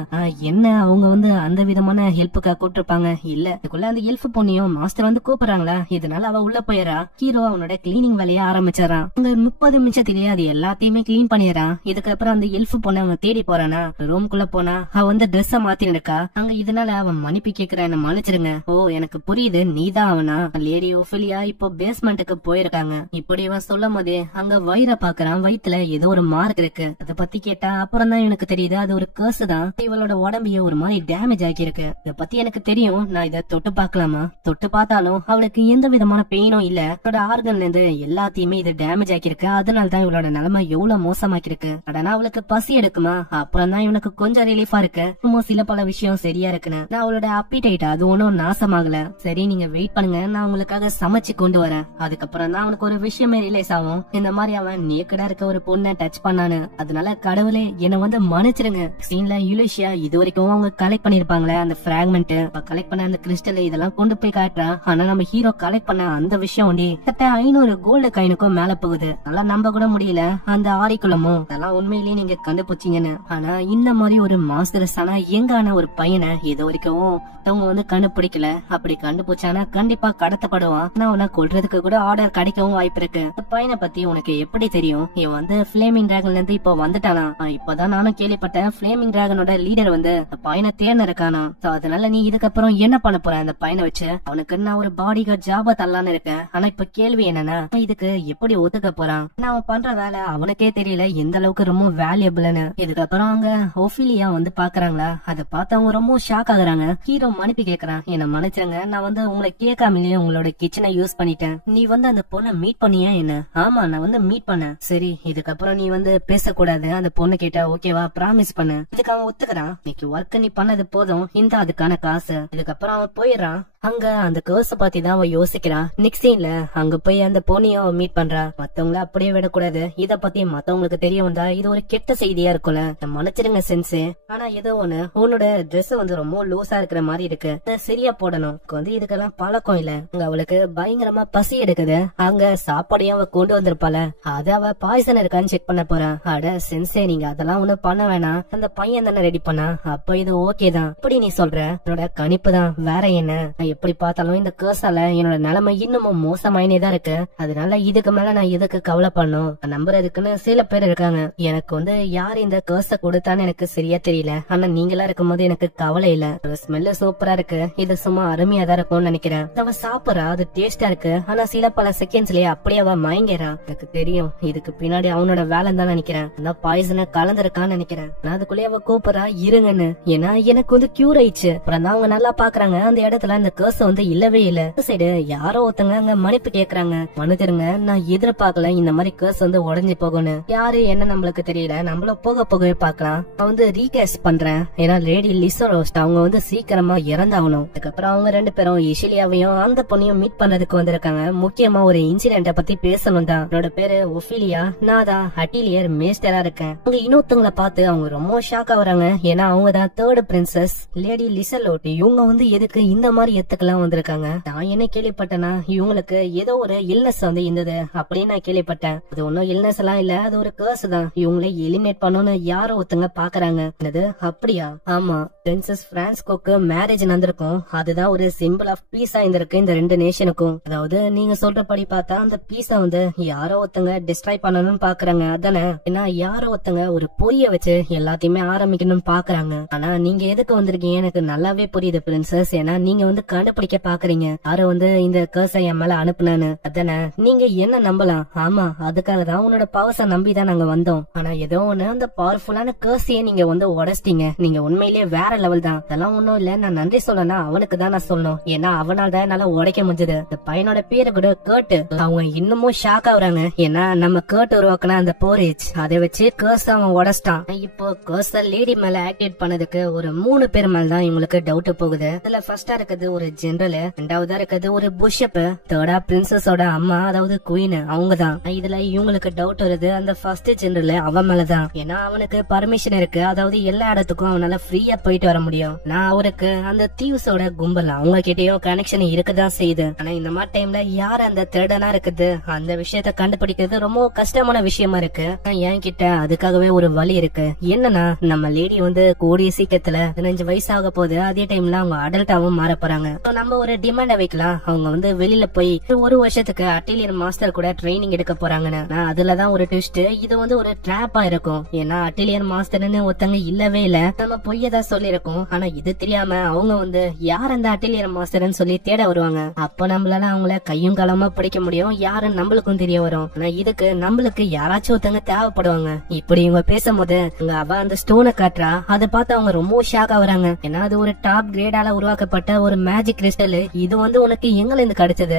என்ன அவங்க வந்து அந்த விதமான ஹெல்ப்புக்கா கூப்பிட்டுருப்பாங்க. இல்ல இதுக்குள்ள அந்த எல்ஃப் பொண்ணையும் மாஸ்டர் வந்து கூப்பிடுறாங்களா. இதனால அவ உள்ள போயிடா. ஹீரோ அவனோட கிளீனிங் வேலையை ஆரம்பிச்சாரான். அங்க 30 நிமிஷத்திலேயே அது எல்லாத்தையுமே கிளீன் பண்ணிடுறான். இதுக்கப்புறம் அந்த எல்ஃப் பொண்ணு அவன் தேடி போறானா. ரூம்குள்ள போனா அவ வந்து ட்ரெஸ் மாத்தின்னு இருக்கா. அங்க இதனால அவன் மன்னிப்பு கேக்குற, என்ன மன்னிச்சிருங்க. ஓ எனக்கு புரியுது, நீதான் அவனா. லேடி ஓஃபிலியா இப்போ பேஸ்மெண்ட்டுக்கு போயிருக்காங்க. இப்படி இவன் சொல்லும் போதே அங்க வயிற பாக்குறான். வயித்துல ஏதோ ஒரு மார்க் இருக்கு. அதை பத்தி கேட்டா அப்புறம் தான் எனக்கு தெரியுது அது ஒரு கேர்ஸ் தான். இவளோட உடம்பைய ஒரு மாதிரி டேமேஜ் ஆக்கி இருக்கு. இத பத்தி எனக்கு தெரியும். நான் இதை தொட்டு பாக்கலாமா? தொட்டு பார்த்தாலும் அவளுக்கு எந்த விதமான பெயினும் இல்ல. அவளோட ஆர்கன்ல இருந்து எல்லாத்தையுமே இது டேமேஜ் ஆக்கிருக்கு. அதனாலதான் இவளோட நிலைமை எவ்வளவு மோசமாக்கிருக்கு. ஆனா அவளுக்கு பசி எடுக்குமா? அப்புறம் தான் இவனுக்கு கொஞ்சம் ரிலீஃபா இருக்கு. சில பல விஷயம் சரியா இருக்குன்னு. நான் அவளோட அப்பீடைட் அது ஒன்னும் நாசமாகல. சரி நீங்க வெயிட் பண்ணுங்க, நான் உங்களுக்காக சமைச்சு கொண்டு வரேன். அதுக்கப்புறம் தான் அவனுக்கு ஒரு விஷயமே ரிலைஸ் ஆகும். இந்த மாதிரி அவன் நேக்கடா இருக்க ஒரு பொண்ணை டச் பண்ணானு. அதனால கடவுளே என்ன வந்து மன்னிச்சிருங்க. சீன்ல யுலிஷியா இது வரைக்கும் அவங்க கலெக்ட் பண்ணிருப்பாங்களே அந்த பிராக்மெண்ட், கலெக்ட் பண்ண அந்த கிறிஸ்டல் இதெல்லாம் கொண்டு போய் காட்டுறான். ஆனா நம்ம ஹீரோ கலெக்ட் பண்ண அந்த விஷயம் ஒண்டி கிட்ட 500 கோல்டு காயினுக்கும் மேல போகுது. நல்லா நம்ப கூட முடியல. அந்த ஆரிக்குள்ள தெரியாமோ அதெல்லாம் உண்மையிலேயே நீங்க கண்டுபிடிச்சீங்கன்னு. ஆனா இந்த மாதிரி ஒரு மாஸ்டர்ஸான எங்கான ஒரு பையனை இது வரைக்கும் அவங்க வந்து கண்டுபிடிக்கல. அப்படி கண்டுபிடிச்சானா கண்டிப்பா கடத்தப்படுவான். ஆனா அவனை கொல்றதுக்கு கூட ஆர்டர் கிடைக்கவும் வாய்ப்பு இருக்கு. இந்த பையனை பத்தி உனக்கு எப்படி தெரியும்? இவன் வந்து பிளேமிங் டிராகன்ல இருந்து இப்ப வந்துட்டானா? இப்பதான் நானும் கேள்விப்பட்டேன் பிளேமிங் டிராகனோட லீடர் வந்து அந்த பையனை தேர்ந்து இருக்கானா. அதனால நீ இதுக்கப்புறம் என்ன பண்ண போற? அந்த பையனை வச்சு அவனுக்கு நான் ஒரு பாடி கார்டு ஜாபா தரலான்னு இருக்கேன். ஆனா இப்ப கேள்வி என்னன்னா இதுக்கு எப்படி ஒத்துக்க போறான்? அவன் பண்ற வேலை அவனுக்கே தெரியல எந்த அளவுக்கு ரொம்ப வேல்யூபிள்னு. இதுக்கப்புறம் அவங்க ஒஃபிலியா வந்து பாக்குறாங்களா? அதை பார்த்து அவங்க ரொம்ப ஷாக் ஆகுறாங்க. ஹீரோ மன்னிப்பு கேக்குறான். என்ன மன்னிச்சிருங்க, நான் வந்து உங்களை கேட்காமலேயே உங்களோட கிச்சனை யூஸ் பண்ணிட்டேன். நீ வந்து அந்த பொண்ணை மீட் பண்ணியா என்ன? ஆமா, நான் வந்து மீட் பண்ணேன். சரி, இதுக்கப்புறம் நீ வந்து பேசக்கூடாது. அந்த பொண்ணு கேட்டா ஓகேவா? ப்ராமிஸ் பண்ணு. இதுக்கு அவன் ஒத்துக்கிறான். இன்னைக்கு ஒர்க் நீ பண்ணது போதும், இந்த அதுக்கான காசு. இதுக்கப்புறம் அவன் போயிடுறான். அங்க அந்த கேர்ஸ பத்தி தான் அவன் யோசிக்கிறான். நெக்ஸ்ட் சீன்ல அங்க போய் அந்த பொண்ணையும் அவன் மீட் பண்றா. மத்தவங்கள அப்படியே விடக்கூடாது. இத பத்தி மத்தவங்களுக்கு தெரிய வந்தா இது ஒரு கெட்ட செய்தியா இருக்கும்ல. மன்னிச்சிருங்க சென்ஸு, ஆனா ஏதோ ஒண்ணு உன்னோட ட்ரெஸ் வந்து ரொம்ப லூஸா இருக்கிற மாதிரி இருக்கு, சரியா போடணும். வந்து இதுக்கெல்லாம் பழக்கம் இல்ல. அங்க அவளுக்கு பயங்கரமா பசி எடுக்குது. அங்க சாப்பாடையும் அவ கொண்டு வந்திருப்பால, அத அவ பாய்சன் இருக்கான்னு செக் பண்ண போறான். அட சென்ஸே, நீங்க அதெல்லாம் ஒண்ணு பண்ண வேணாம். அந்த பையன் தானே ரெடி பண்ணா, அப்ப இது ஓகே தான். இப்படி நீ சொல்ற, என்னோட கணிப்பு தான், வேற என்ன? எப்படி பார்த்தாலும் இந்த கேர்ஸால என்னோட நிலைமை இன்னமும் மோசமாயினே தான் இருக்கு. அதனால இதுக்கு மேல நான் எதுக்கு கவலை பண்ணும்? நம்புறதுக்குன்னு சில பேர் இருக்காங்க. எனக்கு வந்து யார் இந்த கேர்ஸ கொடுத்தான்னு எனக்கு சரியா தெரியல. ஆனா நீங்களா இருக்கும் போது எனக்கு கவலை இல்ல. ஸ்மெல்லு சூப்பரா இருக்கு. இது சும்மா அருமையா தான் இருக்கும்னு நினைக்கிறேன். அவ சாப்பிடறா, அது டேஸ்டா இருக்கு. ஆனா சில பல செகண்ட்ஸ்லயே அப்படியே அவ மயங்கிறா. எனக்கு தெரியும் இதுக்கு பின்னாடி அவனோட வேலை தான் நினைக்கிறேன். அந்த பாய்சனை கலந்துருக்கான்னு நினைக்கிறேன். நான் அதுக்குள்ளேயே அவ கூப்பிடறா இருங்கன்னு. ஏன்னா எனக்கு வந்து கியூர் ஆயிடுச்சு. அப்புறம் தான் அவங்க நல்லா பாக்குறாங்க. அந்த இடத்துல அந்த கேர்ஸ் வந்து இல்லவே இல்ல. சைடு யாரோ ஒருத்தங்க அங்க மன்னிப்பு கேக்குறாங்க. மன்னிச்சிருங்க, நான் எதிர்பார்க்கல இந்த மாதிரி கேர்ஸ் வந்து உடஞ்சி போகணும். யாரு என்ன நம்மளுக்கு தெரியல. நம்மள போக போகவே பாக்கலாம். நான் வந்து ரீகேஸ் பண்றேன். ஏன்னா லேடி லிசா ரோஸ்ட் அவங்க வந்து சீக்கிரமா இறந்தாகணும். அதுக்கப்புறம் அவங்க ரெண்டு பேரும் இஷிலியாவையும் அந்த பொண்ணையும் மீட் பண்றதுக்கு வந்திருக்காங்க. முக்கியமா ஒரு இன்சிடென்ட பத்தி பேசணும் தான். என்னோட பேரு ஒஃபிலியா, நான் தான் அட்டிலியர் மேஸ்டரா இருக்கேன். அவங்க இன்னொருத்தவங்களை பார்த்து அவங்க ரொம்ப ஷாக் ஆகுறாங்க. ஏன்னா அவங்க தான் தேர்ட் பிரின்சஸ் லேடி லிசலோட். இவங்க வந்து எதுக்கு இந்த மாதிரி எத்துக்கெல்லாம் வந்திருக்காங்க? நான் என்ன கேள்விப்பட்டேன்னா இவங்களுக்கு ஏதோ ஒரு இல்னஸ் வந்து இருந்தது அப்படின்னு நான் கேள்விப்பட்டேன். அது ஒன்னும் இல்னஸ் எல்லாம் இல்ல, அது ஒரு கேர்ஸ் தான். இவங்களை எலிமினேட் பண்ணணும்னு யாரோ ஒருத்தங்க பாக்குறாங்க. என்னது அப்படியா? ஆமா, பிரின்சஸ் பிரான்ஸ்கோக்கு மேரேஜ் நடந்திருக்கும். அதுதான் ஒரு சிம்பிள் ஆஃப் பீஸா இருந்திருக்கு இந்த ரெண்டு நேஷனுக்கும். அதாவது நீங்க சொல்றபடி பார்த்தா அந்த பீஸா வந்து யாரோ ஒருத்தங்க டிஸ்ட்ராய் பண்ணணும்னு பாக்குறாங்க, அதானே? ஏன்னா யாரோ ஒருத்தங்க ஒரு பொரிய வச்சு எல்லாத்தையுமே ஆரம்பிக்கணும்னு பாக்குறாங்க. ஆனா நீங்க எதுக்கு வந்திருக்கீங்க எனக்கு நல்லாவே புரியுது பிரின்சஸ். ஏன்னா நீங்க வந்து கண்டுபிடிக்க பாக்குறீங்க யார வந்து இந்த கேர்ஸை என் மேல அனுப்புனான்னு, அதானே? நீங்க என்ன நம்பலாம். ஆமா, அதுக்காக தான் உன்னோட பவர்ஸ நம்பி தான் நாங்க வந்தோம். ஆனா ஏதோ ஒண்ணு அந்த பவர்ஃபுல்லான கேர்ஸையே நீங்க வந்து உடைச்சிட்டீங்க. நீங்க உண்மையிலேயே வேற லெவல் தான். அதெல்லாம் ஒண்ணும் இல்ல. நான் நன்றி சொல்லனா அவனுக்கு தான் நான் சொல்லணும். ஏன்னா அவனால தான் என்னால உடைக்க முடிஞ்சது. இந்த பையனோட பேரு கூட கேர்ட். அவங்க இன்னமும் ஷாக் ஆகுறாங்க. ஏன்னா நம்ம கேர்ட் உருவாக்குன அந்த போரேஜ் அதை வச்சு கேர்ஸ் அவன் உடைச்சிட்டான். இப்போ கேர்ஸ் லேடி மேல ஆக்டிவேட் பண்ணதுக்கு ஒரு 3 பேர் மேல தான் இவங்களுக்கு டவுட் போகுது. இதுல ஃபர்ஸ்டா இருக்கிறது ஒரு ஜெனரல், ரெண்டாவதா இருக்கிறது ஒரு பிஷப், தேர்டா பிரின்சஸோட அம்மா அதாவது குயின் அவங்க தான். இதுல இவங்களுக்கு டவுட் வருது அந்த ஃபர்ஸ்ட் ஜெனரல் அவன் மேலதான். ஏன்னா அவனுக்கு பர்மிஷன் இருக்கு, அதாவது எல்லா இடத்துக்கும் அவனால ஃப்ரீயா போயிட்டு வர முடியும். நான் அவருக்கு அந்த தீவ்ஸோட கும்பல் அவங்க கிட்டயும் கனெக்ஷன் இருக்குதான் செய்யுது. ஆனா இந்த மாதிரி டைம்ல யார் அந்த திருடனா இருக்குது அந்த விஷயத்த கண்டுபிடிக்கிறது ரொம்ப கஷ்டமான விஷயமா இருக்கு. என் கிட்ட அதுக்காகவே ஒரு வழி இருக்கு. என்னன்னா நம்ம லேடி வந்து கூடிய சீக்கிரத்துல 15 வயசு ஆக போகுது. அதே டைம்ல அவங்க அடல்ட்டாவும் மாற போறாங்க. நம்ம ஒரு டிமாண்ட வைக்கலாம். அவங்க வந்து வெளியில போய் 1 வருஷத்துக்கு அட்டிலியர் மாஸ்டர் கூட ட்ரைனிங் எடுக்க போறாங்கன்னு. அதுலதான் ஒரு ட்விஸ்ட். இது வந்து ஒரு டிராப்பா இருக்கும். ஏன்னா அட்டிலியர் மாஸ்டர்னு ஒருத்தங்க இல்லவே இல்ல, நம்ம பொய்யதான் சொல்லிருக்கோம். ஆனா இது தெரியாம அவங்க வந்து யார் அந்த அட்டிலியர் மாஸ்டர்னு சொல்லி தேட வருவாங்க. அப்ப நம்மளால அவங்கள கையும் காலமா பிடிக்க முடியும், யாருன்னு நம்மளுக்கும் தெரிய வரும். ஆனா இதுக்கு நம்மளுக்கு யாராச்சும் ஒருத்தங்க தேவைப்படுவாங்க. இப்படி இவங்க பேசும்போது அவ அந்த ஸ்டோனை காட்டுறா. அதை பார்த்து அவங்க ரொம்ப ஷாக் ஆகுறாங்க. ஏன்னா அது ஒரு டாப் கிரேடால உருவாக்கப்பட்ட ஒரு மேஜிக் கிறிஸ்டல். இது வந்து உனக்கு எங்க இருந்து கிடைச்சது?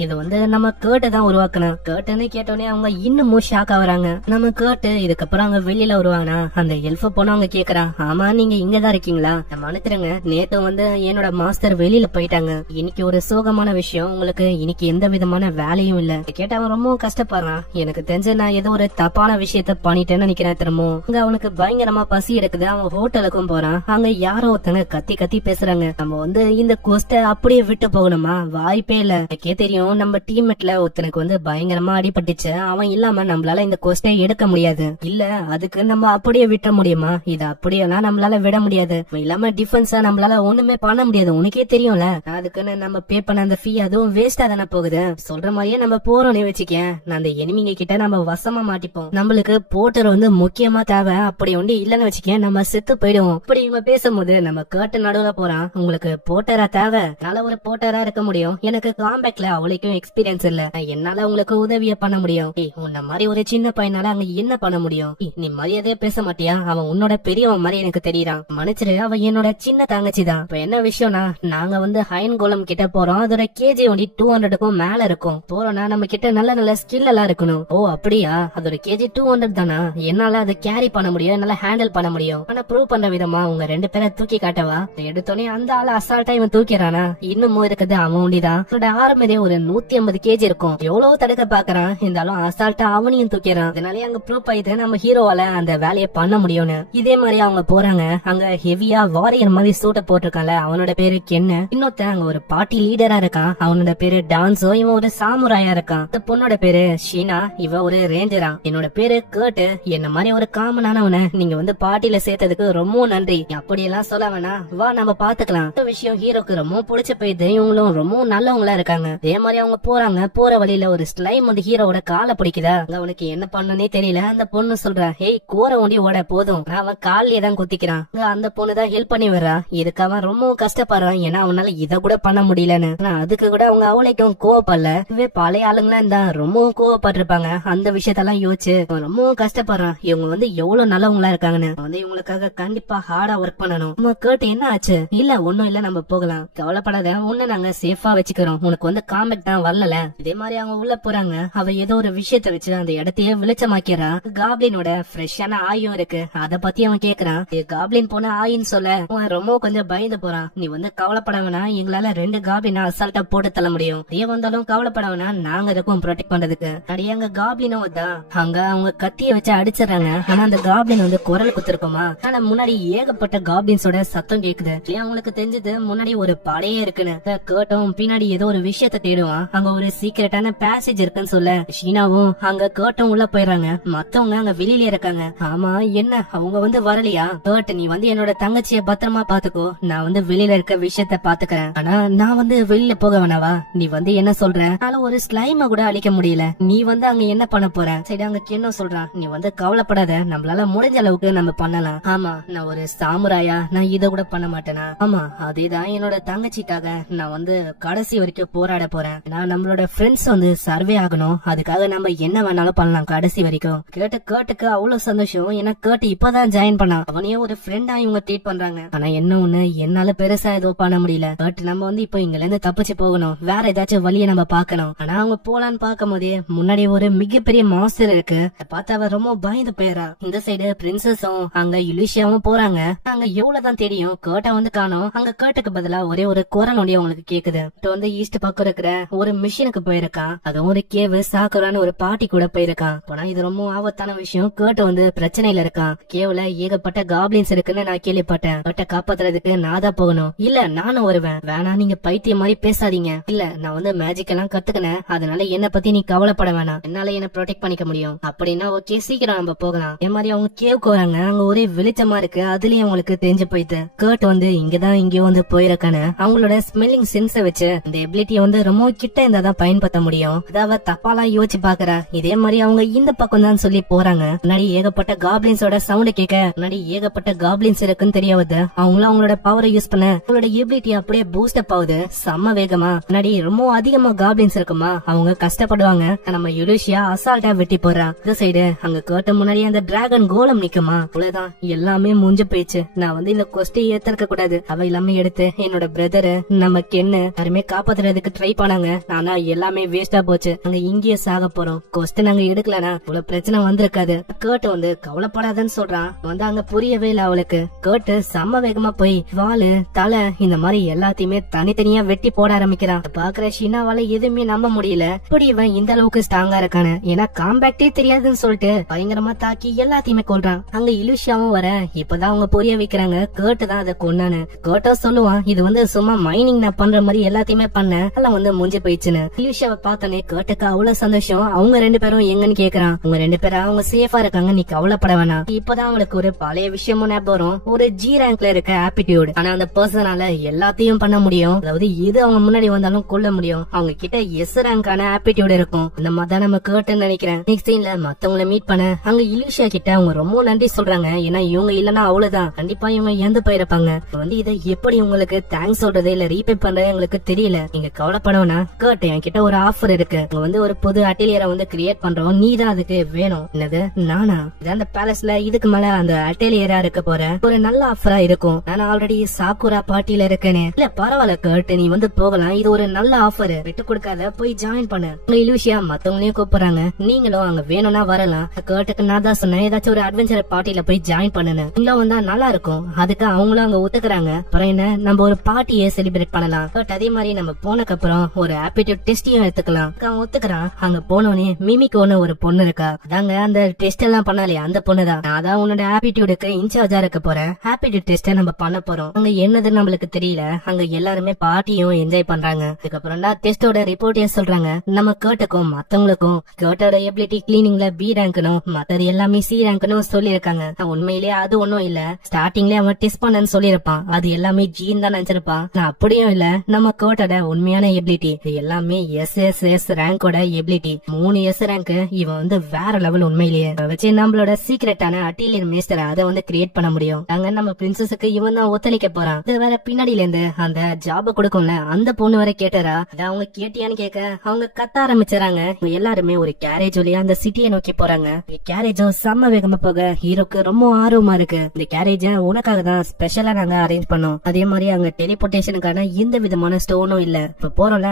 இது வந்து நம்ம கேர்ட் தான் உருவாக்கணும். கேர்ட்னு கேட்டோடனே அவங்க இன்னமும் ஷாக் ஆகுறாங்க. நம்ம கேர்ட் இதுக்கப்புறம் அவங்க வெளியில வருவாங்கன்னா அந்த எல்ஃப போனவங்க கேக்குறா, ஆமா நீங்க இங்கதான் இருக்கீங்களா? மன்னிச்சிருங்க, நேத்து வந்து என்னோட மாஸ்டர் வெளியில போயிட்டாங்க. இன்னைக்கு ஒரு சோகமான விஷயம், உங்களுக்கு இன்னைக்கு எந்த விதமான வேலையும் இல்ல. கேட்ட அவன் ரொம்ப கஷ்டப்படுறான். எனக்கு தெரிஞ்ச நான் ஏதோ ஒரு தப்பான விஷயத்த பண்ணிட்டேன்னு நினைக்கிறேன். திரும்ப அங்க அவனுக்கு பயங்கரமா பசி எடுக்குது. அவன் ஹோட்டலுக்கும் போறான். அங்க யாரோ ஒருத்தங்க கத்தி கத்தி பேசுறாங்க. நம்ம வந்து இந்த கொஸ்ட அப்படியே விட்டு போகணுமா? வாய்ப்பே இல்ல. எனக்கே தெரியும் நம்ம டீம்மேட்ல ஒருத்தனுக்கு வந்து பயங்கரமா அடிபட்டுச்சு, அவன் இல்லாம நம்மளால இந்த கொஸ்டை எடுக்க முடியாது. இல்ல அதுக்கு நம்ம அப்படியே விட்ட முடியுமா? இது அப்படியெல்லாம் நம்மளால விட முடியாது. இல்லாம டிஃபென்ஸா நம்மளால ஒண்ணுமே பண்ண முடியாது. உனக்கே தெரியும்ல, அதுக்குன்னு நம்ம பே பண்ண அந்த ஃபீ அதுவும் வேஸ்டா தானே போகுது. சொல்ற மாதிரியே நம்ம போறோம்னு வச்சுக்கேன், அந்த எனிமிங்க கிட்ட நம்ம வசமா மாட்டிப்போம். நம்மளுக்கு போட்டர் வந்து முக்கியமா தேவை. அப்படி ஒண்டி இல்லன்னு வச்சுக்கேன், நம்ம செத்து போயிடுவோம். அப்படி இவங்க பேசும்போது நம்ம கேட்டு நடுவுல போறான், உங்களுக்கு போட்டரா தேவை? நல்ல ஒரு போட்டரா இருக்க முடியும், எனக்கு காம்பேக்ட்ல அவளுக்கும் எக்ஸ்பீரியன்ஸ் இல்ல, என்னால உங்களுக்கு உதவிய பண்ண முடியும். உன்ன மாதிரி ஒரு சின்ன பையனால அங்க என்ன பண்ண முடியும்? நீ மரியாதையா பேச மாட்டியா? அவன் உன்னோட பெரியவன் மாதிரி எனக்கு தெரியறான், மன்னிச்சிரு, அவன் என்னோட சின்ன தங்கச்சி தான். இப்ப என்ன விஷயம்னா, நாங்க வந்து ஹைன் கோலம் கிட்ட போறோம், அதோட கேஜி ஒண்டி 200க்கும் மேல இருக்கும். போறோம்னா நம்ம கிட்ட நல்ல நல்ல ஸ்கில் எல்லாம் இருக்கணும். ஓ அப்படியா? அதோட கேஜி 200 தானா? என்னால அதை கேரி பண்ண முடியும், என்னால ஹேண்டில் பண்ண முடியும். ஆனா ப்ரூவ் பண்ற விதமா உங்க 2 பேரை தூக்கி காட்டவா? எடுத்தோடனே அந்த ஆள அசால்ட்டா இவன் தூக்கிறானா? இன்னமும் இருக்குது அவன் ஒண்டிதான். அவனோட ஆர்மரே ஒரு 150 கேஜி இருக்கும். எவ்வளவு தடுக்க பாக்குறான், இருந்தாலும் அசால்ட்டா அவனையும் தூக்கிறான். அதனாலே அங்க ப்ரூவ் ஆயிட்டு நம்ம ஹீரோவால அந்த வேலையை பண்ண முடியும்னு. இதே மாதிரி அவங்க போறாங்க. அங்க ஹெவியா வாரியர் மாதிரி சூட்ட போட்டிருக்கான்ல, அவனோட பேரு கென்னு. இன்னொருத்த அங்க ஒரு பார்ட்டி லீடரா இருக்கான், அவனோட பேரு டான்ஸோ. இவன் ஒரு சாமுராயா இருக்கான். இந்த பொண்ணோட பேரு ஷீனா, இவ ஒரு ரேஞ்சரா. என்னோட பேரு கேர்ட். என்ன மாதிரி ஒரு காமனானவன நீங்க வந்து பார்ட்டில சேர்த்ததுக்கு ரொம்ப நன்றி. அப்படியெல்லாம் சொல்ல வேணா, வா நம்ம பாத்துக்கலாம். இந்த விஷயம் ஹீரோக்கு ரொம்ப பிடிச்ச போயிட்டு, இவங்களும் ரொம்ப நல்லவங்களா இருக்காங்க. அதே மாதிரி அவங்க போறாங்க. போற வழியில ஒரு ஸ்லைம் வந்து ஹீரோவோட காலை பிடிக்குதா, அவனுக்கு என்ன பண்ணனே தெரியல. அந்த பொண்ணு சொல்றா, ஹேய் கோர ஒண்டி ஓட போதும், அவன் காலிலே தான் குத்திக்கிறான். அந்த பொண்ணு தான் ஹெல்ப் பண்ணி வர்றா. இதுக்கு அவன் ரொம்ப கஷ்டப்படுறான், ஏன்னா அவனால இத கூட பண்ண முடியலன்னு. அதுக்கு கூட அவங்க அவளைக்கும் கோவப்படல. இதுவே பழைய ஆளுங்களா இருந்தா ரொம்பவும் கோவப்பட்டிருப்பாங்க. அந்த விஷயத்தெல்லாம் யோசிச்சு ரொம்பவும் கஷ்டப்படுறான். இவங்க வந்து எவ்வளவு நல்லவங்களா இருக்காங்கன்னு வந்து இவங்களுக்காக கண்டிப்பா ஹார்டா ஒர்க் பண்ணணும். நம்ம கேட்டு என்ன ஆச்சு? இல்ல ஒண்ணும் இல்ல, நம்ம போகலாம், கவலைப்படாத, உன்ன நாங்க சேஃபா வச்சுக்கிறோம், உனக்கு வந்து காமெட் தான் வரல. இதே மாதிரி அவங்க உள்ள போறாங்க. அவ ஏதோ ஒரு விஷயத்த வச்சு அந்த இடத்தையே வெளிச்சமாக்கிறா. காப்ளினோட ஃப்ரெஷ்ஷான ஆயும் இருக்கு, அத பத்தி அவன் கேக்குறான். காப்ளின் போன ஆயின்னு சொல்ல அவன் ரொம்ப கொஞ்சம் பயந்து போறான். நீ வந்து கவலைப்படவனா, எங்களால 2 காப்ளினா அசால்ட்டா போட்டு தள்ள முடியும். அதே வந்தாலும் கவலைப்படவனா, நாங்க இருக்கும் ப்ரொடெக்ட் பண்றதுக்கு. அப்படியே அங்க காப்ளினும் தான் அங்க அவங்க கத்திய வச்சு அடிச்சிடறாங்க. ஆனா அந்த காப்ளின் வந்து குரல் குத்துருக்குமா, ஆனா முன்னாடி ஏகப்பட்ட காப்ளின்ஸோட சத்தம் கேக்குது. அவங்களுக்கு தெரிஞ்சது முன்னாடி ஒரு படையே இருக்குன்னு. கேட்டும் பின்னாடி ஏதோ ஒரு விஷயத்த தேடுவான். அங்க ஒரு சீக்கிரட்டான பேசேஜ் இருக்குன்னு சொல்ல ஷீனாவும் அங்க கேட்டும் உள்ள போயிடுறாங்க. மத்தவங்க அங்க வெளியில இருக்காங்க. ஆமா என்ன அவங்க வந்து வரலையா? கேட் நீ வந்து என்னோட தங்கச்சிய பத்திரமா பாத்துக்கோ, நான் வந்து வெளியில இருக்க விஷயத்த பாத்துக்கிறேன். ஆனா நான் வந்து வெளியில போக வேணாவா? நீ வந்து என்ன சொல்ற? ஒரு ஸ்லைம கூட அழிக்க முடியல, நீ வந்து அங்க என்ன பண்ண போற? சரி அங்க என்ன சொல்றான், நீ வந்து கவலைப்படாத, நம்மளால முடிஞ்ச அளவுக்கு நம்ம பண்ணலாம். ஆமா நான் ஒரு சாமுராயா, நான் இத கூட பண்ண மாட்டேனா? ஆமா அதேதான், என்னோட தங்கச்சிக்காக நான் வந்து கடைசி வரைக்கும் போராட போறேன். நான் நம்மளோட ஃப்ரெண்ட்ஸ் வந்து சர்வே ஆகணும், அதுக்காக நம்ம என்ன வேணாலும் பண்ணலாம் கடைசி வரைக்கும். கேட்டுக்கு அவ்வளவு சந்தோஷம். ஏன்னா கேட்டு இப்பதான் ஜாயின் பண்ணான், அவனையே ஒரு ஃப்ரெண்டா இவங்க ட்ரீட் பண்றாங்க. ஆனா என்ன ஒண்ணு, என்னால பெருசா ஏதோ பண்ண முடியல. பட் நம்ம வந்து இப்போ இங்க இருந்து தப்பிச்சு போகணும், வேற ஏதாச்சும் வழியை நம்ம பாக்கணும். ஆனா அவங்க போலான்னு பாக்கும் போதே முன்னாடி ஒரு மிகப்பெரிய மாஸ்டர் இருக்கு. பார்த்தா அவ ரொம்ப பயந்து போயிடறா. இந்த சைடு பிரின்சஸும் அங்க யுலிஷியாவும் போறாங்க. அங்க எவ்வளவுதான் தெரியும், கேட்ட வந்து காணோம். அங்க கேட்டுக்கு பதிலா ஒரே ஒரு குரல் ஒண்டி அவங்களுக்கு கேக்குது. வந்து ஈஸ்ட் பக்கம் இருக்கிற ஒரு மிஷினுக்கு போயிருக்கான். அதுவும் ஒரு கேவ் சாக்குரான்னு ஒரு பாட்டி கூட போயிருக்கான். போனா இது ரொம்ப ஆபத்தான விஷயம். கேட்டு வந்து பிரச்சனையில இருக்கான். கேவ்ல ஏகப்பட்ட காப்ளின்ஸ் இருக்குன்னு நான் கேள்விப்பட்டேன். கேட்ட காப்பாத்துறதுக்கு நான் தான் போகணும். இல்ல நானும் வருவேன். வேணா நீங்க பைத்தியம் மாதிரி பேசாதீங்க. இல்ல நான் வந்து மேஜிக் எல்லாம் கத்துக்கினேன், அதனால என்ன பத்தி நீ கவலைப்பட வேணாம், என்னால என்ன ப்ரொடெக்ட் பண்ணிக்க முடியும். அப்படின்னா ஓகே சீக்கிரம் நம்ம போகலாம். இதே மாதிரி அவங்க கேவுக்கு வராங்க. அங்க ஒரே வெளிச்சமா இருக்கு, அதுலயும் அவங்களுக்கு தெரிஞ்சு போயிட்டு கேட் வந்து இங்கதான் இங்கேயும் வந்து போயிருக்கானு அவங்களோட ஸ்மெல்லிங் சென்ஸ வச்சு இந்த எபிலிட்டிய வந்து ரொம்ப கிட்ட இருந்தாதான் பயன்படுத்த முடியும். அதாவது தப்பாலாம் யோசிச்சு பாக்குறா. இதே மாதிரி அவங்க இந்த பக்கம் தான் சொல்லி போறாங்க. முன்னாடி ஏகப்பட்ட காப்ளின்ஸோட சவுண்ட் கேட்க முன்னாடி ஏகப்பட்ட காப்ளின்ஸ் இருக்குன்னு தெரிய வருது. அவங்களும் அவங்களோட பவரை யூஸ் பண்ண அவங்களோட எபிலிட்டி அப்படியே பூஸ்ட் அப் ஆகுது செம்ம வேகமா. முன்னாடி ரொம்ப அதிகமா காப்ளின்ஸ் இருக்குமா, அவங்க கஷ்டப்படுவாங்க. நம்ம யுலிஷியா அசால்ட்டா வெட்டி போறா. இந்த சைடு அங்க கேட்ட முன்னாடி அந்த டிராகன் கோலம் நிக்குமா, அவ்வளவுதான் எல்லாமே முடிஞ்சு போயிடுச்சு. நான் வந்து இந்த கொஸ்டி ஏத்திருக்க கூடாது, அவ எல்லாமே எடுத்து என்னோட பிரதரு நம்ம கென்னு யாருமே காப்பாத்துறதுக்கு ட்ரை பண்ணாங்க. ஆனா எல்லாமே வேஸ்டா போச்சு. அங்க இங்கேயே சாக போறோம். கொஸ்டி நாங்க எடுக்கலனா இவ்வளவு பிரச்சனை வந்திருக்காது. கேட்டு வந்து கவலைப்படாதன்னு சொல்றான். வந்து அங்க புரியவே இல்ல அவளுக்கு. கேட்டு செம்ம வேகமா போய் வாலு தலை இந்த மாதிரி எல்லாத்தையுமே தனித்தனியா வெட்டி போட ஆரம்பிக்கிறான். பாக்குற ஷீனாவால எதுவுமே நம்ப முடியல, இப்படி இவன் இந்த அளவுக்கு ஸ்ட்ராங்கா இருக்கானு. ஏன்னா காம்பேக்டே தெரியாதுன்னு சொல்லிட்டு பயங்கரமா தாக்கி எல்லாத்தையுமே கொல்றான். அங்க இலுஷியாவும் வர இப்பதான் அவங்க புரிய வைக்கிறாங்க கேட்டு தான் அதை கொண்டானு. கேட்டோ சொல்லுவான், இது வந்து சும்மா மைனிங் நான் பண்ற மாதிரி எல்லாத்தையுமே பண்ணேன், எல்லாம் வந்து முடிஞ்சு போயிடுச்சுன்னு. இலிஷாவை பார்த்தோன்னே கேட்டுக்கு அவ்வளவு சந்தோஷம். அவங்க 2 பேரும் எங்கன்னு கேக்குறான். அவங்க 2 பேரும் அவங்க சேஃபா இருக்காங்க, நீ கவலைப்பட வேணாம். இப்பதான் அவங்களுக்கு ஒரு பழைய விஷயமும் ஞாபகம் வரும். ஒரு ஜி ரேங்க்ல இருக்க ஆப்டிடியூட். ஆனா அந்த பர்சனால எல்லாத்தையும் பண்ண முடியும். அதாவது எது அவங்க முன்னாடி வந்தாலும் கொல்ல முடியும். அவங்க கிட்ட எஸ் ரேங்கான ஆப்டிடியூட் இருக்கும். இந்த மாதிரி தான் நம்ம கேட்டுன்னு நினைக்கிறேன். நெக்ஸ்ட் சீன்ல மத்தவங்களை மீட் பண்ண அங்க இலிஷா கிட்ட அவங்க ரொம்ப நன்றி சொல்றாங்க. ஏன்னா இவங்க இல்லன்னா அவ்வளவுதான், கண்டிப்பா இவங்க இறந்து போயிருப்பாங்க. வந்து இதை எப்படி உங்களுக்கு தேங்க்ஸ் சொல்றது இல்ல ரீபே பண்றது எங்களுக்கு தெரியல, நீங்க கவலைப்படவனா கேட்டு என்கிட்ட ஒரு ஆஃபர் இருக்கு. அவங்க வந்து ஒரு புது அட்டெலியரை வந்து கிரியேட் பண்றோம், நீ தான் அதுக்கு வேணும். என்னது நானா? அந்த பேலஸ்ல இதுக்கு மேல அந்த அட்டெலியரா இருக்க போற ஒரு நல்ல ஆஃபரா இருக்கும். நான் ஆல்ரெடி சாக்குரா பார்ட்டில இருக்கேனே. இல்ல பரவாயில்ல கேட்டு நீ வந்து போகலாம், இது ஒரு நல்ல ஆஃபர், விட்டு கொடுக்காத, போய் ஜாயின் பண்ணு. இலூஷியா மத்தவங்களையும் கூப்பிடுறாங்க, நீங்களும் அங்க வேணும்னா வரலாம். கேட்டுக்கு நான் தான் சொன்னேன் ஏதாச்சும் ஒரு அட்வென்ச்சர் பார்ட்டில போய் ஜாயின் பண்ணுன்னு. நீங்களும் வந்தா நல்லா இருக்கும். அதுக்கு அவங்களும் அங்க ஒத்துக்குறாங்க. அப்புறம் என்ன, நம்ம ஒரு பார்ட்டியை செலிப்ரேட் பண்ணலாம். பட் அதே மாதிரி நம்ம போனக்கு அப்புறம் ஒரு ஆப்டிடியூட் டெஸ்டையும் எடுத்துக்கலாம். அவன் ஒத்துக்கிறான். அங்க போனோடனே மிமிக்கோன்னு ஒரு பொண்ணு இருக்கா. அதாங்க அந்த டெஸ்ட் எல்லாம் பண்ணாலே அந்த பொண்ணுதான். நான் தான் உன்னோட ஆப்டிடியூடுக்கு இன்சார்ஜா இருக்க போறேன். ஆப்டிடியூட் டெஸ்ட நம்ம பண்ண போறோம். அங்க என்னதுன்னு நம்மளுக்கு தெரியல. அங்க எல்லாருமே பார்ட்டியும் என்ஜாய் பண்றாங்க. அதுக்கப்புறம் தான் டெஸ்டோட ரிப்போர்ட்டே சொல்றாங்க. நம்ம கேட்டுக்கும் மத்தவங்களுக்கும் கேட்டோட எபிலிட்டி கிளீனிங்ல பி ரேங்க்னும் மத்தது எல்லாமே சி ரேங்க்னு சொல்லி இருக்காங்க. உண்மையிலேயே அது ஒண்ணும் இல்ல, ஸ்டார்டிங்ல அவன் டெஸ்ட் பண்ணன்னு சொல்லிருப்பான், அது எல்லாமே ஜீன் தான் நினைச்சிருப்பான். அப்படியும் இல்ல, நம்ம கேட்டோட உண்மையான எபிலிட்டி இது எல்லாமே எஸ் ரேங்கோட எபிலிட்டி. 3 S rank. இவன் வந்து வேற லெவல். உண்மையிலேயே வச்சு நம்மளோட சீக்ரெட்டான அட்டிலியர் மேஸ்டர் அதை வந்து கிரியேட் பண்ண முடியும். அங்க நம்ம பிரின்சஸுக்கு இவன் தான் ஒத்துழைக்க போறான். இது வேற பின்னாடில இருந்து அந்த ஜாப் கொடுக்கும்ல அந்த பொண்ணு வரை கேட்டாரா. அவங்க கேட்டியான்னு கேட்க அவங்க கத்த ஆரம்பிச்சாங்க. எல்லாருமே ஒரு கேரேஜ் வழியா அந்த சிட்டியை நோக்கி போறாங்க. கேரேஜும் செம்ம வேகமா போக ஹீரோக்கு ரொம்ப ஆர்வமா இருக்கு. இந்த கேரேஜ உனக்காக தான் ஸ்பெஷலா நாங்க அரேஞ்ச் பண்ணோம். அதே மாதிரி அங்க டெலிபோர்டேஷனுக்கான எந்த விதமான ஸ்டோனும் இல்ல. இப்ப போறோம்ல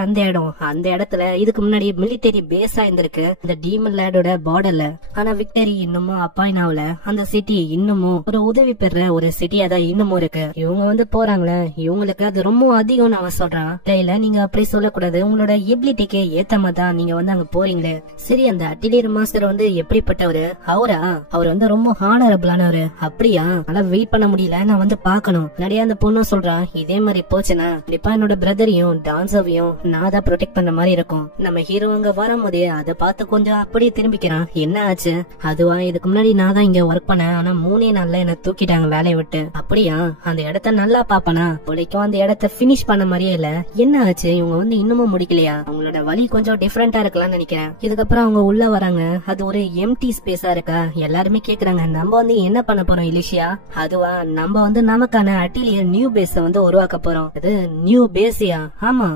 அந்த இடத்துல இதுக்கு முன்னாடி மிலிட்டரி பேஸா இருந்திருக்கு இந்த டீமன் லேடோட பார்டர்ல. ஆனா விக்டரி இன்னமும் அப்பாயின் ஆகல. அந்த சிட்டி இன்னமும் ஒரு உதவி பெற ஒரு சிட்டியா தான் இன்னமும் இருக்கு. இவங்க வந்து போறாங்களே, இவங்களுக்கு அது ரொம்ப அதிகம்னு அவன் சொல்றான். இல்ல நீங்க அப்படி சொல்லக்கூடாது, உங்களோட எபிலிட்டிக்கு ஏத்த மாதிரி தான் நீங்க வந்து அங்க போறீங்களே. சரி அந்த அட்டிலியர் மாஸ்டர் வந்து எப்படிப்பட்டவரு? அவர் வந்து ரொம்ப ஹானரபிளானவரு. அப்படியா? நல்லா வெயிட் பண்ண முடியல, நான் வந்து பாக்கணும். நிறைய அந்த பொண்ணு சொல்றான், இதே மாதிரி போச்சுன்னா கண்டிப்பா என்னோட பிரதரையும் டான்ஸவையும் நான் தான் ப்ரொடெக்ட் பண்ண மாதிரி இருக்கும். நம்ம ஹீரோ அங்க வரும்போதே அதை பார்த்து கொஞ்சம் அப்படியே திரும்பிக்கிறான். என்ன ஆச்சு? அதுவா, இதுக்கு முன்னாடி நான் தான் இங்க ஒர்க் பண்ணேன், ஆனா 3 நாள்ல என்ன தூக்கிட்டாங்க வேலையை விட்டு. அப்படியா? அந்த இடத்த நல்லா பாப்பனா? பொழைக்கும் அந்த இடத்த பினிஷ் பண்ண மாதிரியே இல்ல. என்ன ஆச்சு? இவங்க வந்து இன்னமும் முடிக்கலையா? அவங்களோட வழி கொஞ்சம் டிஃபரெண்டா இருக்கலாம்னு நினைக்கிறேன். இதுக்கப்புறம் அவங்க உள்ள வராங்க. அது ஒரு எம்டி ஸ்பேஸா இருக்கா. எல்லாருமே கேக்குறாங்க, நம்ம வந்து என்ன பண்ண போறோம் இலிஷியா? அதுவா, நம்ம வந்து நமக்கான அட்டிலியர் நியூ பேஸ வந்து உருவாக்க போறோம். அது நியூ பேஸியா? ஆமா,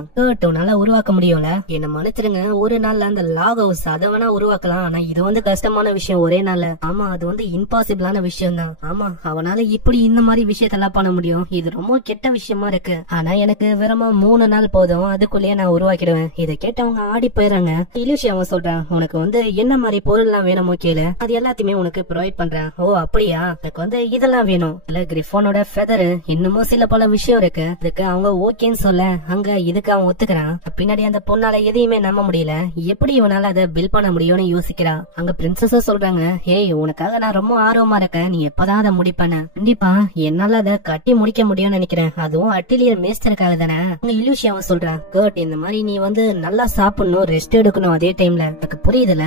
நல்லா உருவாக்க முடியும்ல. என்ன மன்னிச்சிருங்க, ஒரு நாள்ல அந்த லாக் ஹவுஸ் அதை வேணா உருவாக்கலாம். ஆனா இது வந்து கஷ்டமான விஷயம் ஒரே நாள்ல. ஆமா, அது வந்து இம்பாசிபிளான விஷயம் தான். ஆமா, அவனால இப்படி இந்த மாதிரி விஷயத்தெல்லாம் பண்ண முடியும். இது ரொம்ப கெட்ட விஷயமா இருக்கு. ஆனா எனக்கு வெறுமா 3 நாள் போதும், அதுக்குள்ளேயே நான் உருவாக்கிடுவேன். இதை கேட்டவங்க ஆடி போயிறாங்க. இலிஷியா அவன் சொல்றான், உனக்கு வந்து என்ன மாதிரி பொருள் எல்லாம் வேணுமோ கேளு, அது எல்லாத்தையுமே உனக்கு ப்ரொவைட் பண்றேன். ஓ அப்படியா? எனக்கு வந்து இதெல்லாம் வேணும். இல்ல கிரிஃபோனோட ஃபெதர், இன்னமும் சில பல விஷயம் இருக்கு. இதுக்கு அவங்க ஓகேன்னு சொல்ல அங்க இதுக்கு அவன் ஒத்துக்கிறான். பின்னாடி அந்த பொண்ணால எதையுமே நம்ப முடியல. எப்படி இவனால அதை பில் பண்ண முடியும்னு யோசிக்கிறான். அங்க பிரின்சஸ சொல்றாங்க, ஏய் உனக்காக நான் ரொம்ப ஆர்வமா இருக்கேன், நீ எப்பதான் அதை முடிப்பேன்னு. கண்டிப்பா என்னால அதை கட்டி முடிக்க முடியும்னு நினைக்கிறேன், அதுவும் அட்டிலியர் மேஸ்டருக்காக தானே. அங்க இலூஷியா அவன் சொல்றான், கர்ட் இந்த மாதிரி நீ வந்து நல்லா சாப்பிடணும், ரெஸ்ட் எடுக்கணும் அதே டைம்ல. எனக்கு புரியுதுல?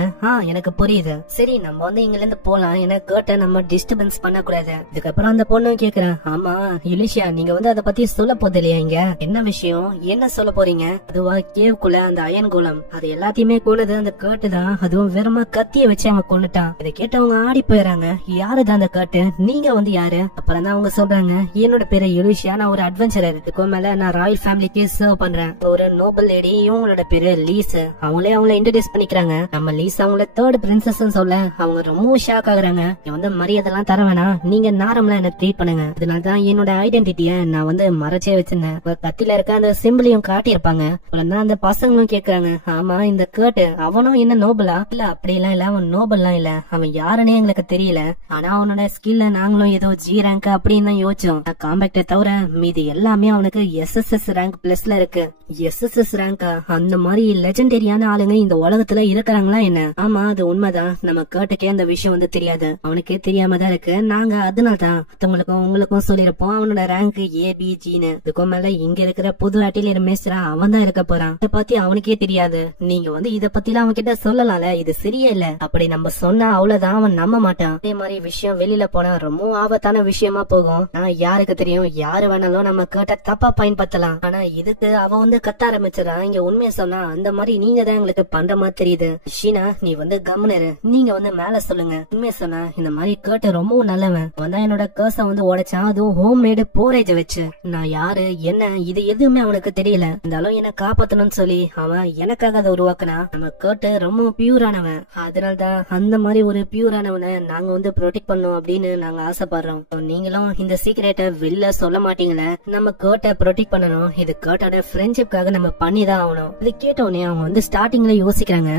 எனக்கு புரியுது. சரி நம்ம வந்து இங்க இருந்து போலாம், ஏன்னா கர்ட்டை நம்ம டிஸ்டர்பன்ஸ் பண்ண கூடாது. இதுக்கப்புறம் அந்த பொண்ணு கேக்குறான், ஆமா இலிஷியா நீங்க வந்து அதை பத்தி சொல்ல போது இல்லையா? இங்க என்ன விஷயம், என்ன சொல்ல போறீங்க? அதுவா, கேவ்குள்ள அந்த அயன் கோலம் அது எல்லாத்தையுமே கொன்னது அந்த கர்ட்டு தான். அதுவும் வெறுமா கத்திய வச்சு அவன் கொன்னுட்டான். இதை கேட்டவங்க ஆடி போயிறாங்க. யாருதான் அந்த கர்ட்டு? நீங்க வந்து யாரு? அப்புறம் தான் அவங்க சொல்றாங்க, என்னோட பேரு இலிஷியா, நான் ஒரு அட்வென்ச்சரர். இதுக்கு மேல நான் ராயல் ஃபேமிலிக்கு சர்வ் பண்றேன். ஒரு நோபல் லேடி, இவங்களோட பேரு லீஸ். அவங்கள இன்ட்ரோடியூஸ் பண்ணிக்கிறாங்க. நம்ம லீஸ் அவங்கள தேர்ட் பிரின்சஸ் சொல்ல அவங்க ரொம்ப ஷாக் ஆகுறாங்க. நீ வந்து மரியாதைலாம் தர வேணாம், நீங்க நார்மலா என்ன ட்ரீட் பண்ணுங்க. அதனாலதான் என்னோட ஐடென்டிட்டிய நான் வந்து மறைச்சே வச்சிருந்தேன். கத்தில இருக்க அந்த சிம்பிளையும் காட்டி இருப்பாங்க. அப்புறம் தான் அந்த பசங்களும் கேக்குறாங்க, ஆமா இந்த கேட்டு அவனும் என்ன நோபலா? இல்ல அப்படியெல்லாம் இல்ல, அவன் நோபல்லாம் இல்ல, அவன் யாருன்னே எங்களுக்கு தெரியல. ஆனா அவனோட ஸ்கில்ல நாங்களும் ஏதோ ஜி ரேங்க் அப்படின்னு தான் யோசிச்சோம். காம்பேக்ட தவிர மீதி எல்லாமே அவனுக்கு எஸ்எஸ்எஸ் ரேங்க் பிளஸ்ல இருக்கு. எஸ்எஸ்எஸ் ரேங்கா? அந்த மாதிரி லெஜெண்டரியான ஆளுங்க இந்த உலகத்துல இருக்கிறாங்களா என்ன? ஆமா அது உண்மைதான். நம்ம கேட்டுக்கே அந்த விஷயம் வந்து தெரியாது, அவனுக்கே தெரியாம தான் இருக்கு. நாங்க அதனால தான் மத்தவங்களுக்கும் உங்களுக்கும் சொல்லிருப்போம் அவனோட ரேங்க் ஏபிஜின்னு. அப்படின்னு. இதுக்கும் மேல இங்க இருக்கிற புது அட்டிலியர் மேஸ்டரா அவன் தான் இருக்க போறான். இத பத்தி அவனுக்கே தெரியாது. நீங்க வந்து இத பத்திலாம் அவன் கிட்ட சொல்லலாம்ல, இது சரியே இல்ல. அப்படி நம்ம சொன்னா அவ்வளவுதான், அவன் நம்ப மாட்டான். அதே மாதிரி விஷயம் வெளியில போனா ரொம்ப ஆபத்தான விஷயமா போகும். ஆனா யாருக்கு தெரியும், யாரு வேணாலும் நம்ம கேட்ட தப்பா பயன்படுத்தலாம். ஆனா இதுக்கு அவன் வந்து கத்த ஆரம்பிச்சிடறான். இங்க உண்மையை சொன்னா அந்த மாதிரி நீங்க தான் எங்களுக்கு பண்ற மாதிரி தெரியுது. ஷீனா நீ வந்து கம்னரு, நீங்க வந்து மேல சொல்லுங்க. உண்மையை சொன்னா இந்த மாதிரி கேட்டு ரொம்பவும் நல்லவன். அவன் என்னோட கேர்ஸ வந்து உடைச்சான், அதுவும் ஹோம் மேடு போரேஜ் வச்சு. நான் யாரு என்ன இது எதுவுமே அவனுக்கு தெரியல. இருந்தாலும் என்ன காப்பாத்தணும்னு சொல்லி அவன் எனக்காக அதை உருவாக்குனா. நம்ம கேட்டு ரொம்ப பியூரானவன். அதனால்தான் அந்த மாதிரி ஒரு பியூரானவனை நாங்க வந்து ப்ரொடெக்ட் பண்ணோம் அப்படின்னு நாங்க ஆசைப்படுறோம். நீங்களும் இந்த சீக்ரெட்டை வெளில சொல்ல மாட்டீங்களே. நம்ம கேட்ட ப்ரொடெக்ட் பண்ணணும். இது கேட்டோட ஃப்ரெண்ட்ஷிப்காக நம்ம பண்ணிதான் ஆகணும். இது கேட்டோடனே அவங்க வந்து ஸ்டார்டிங்ல யோசிக்கிறாங்க,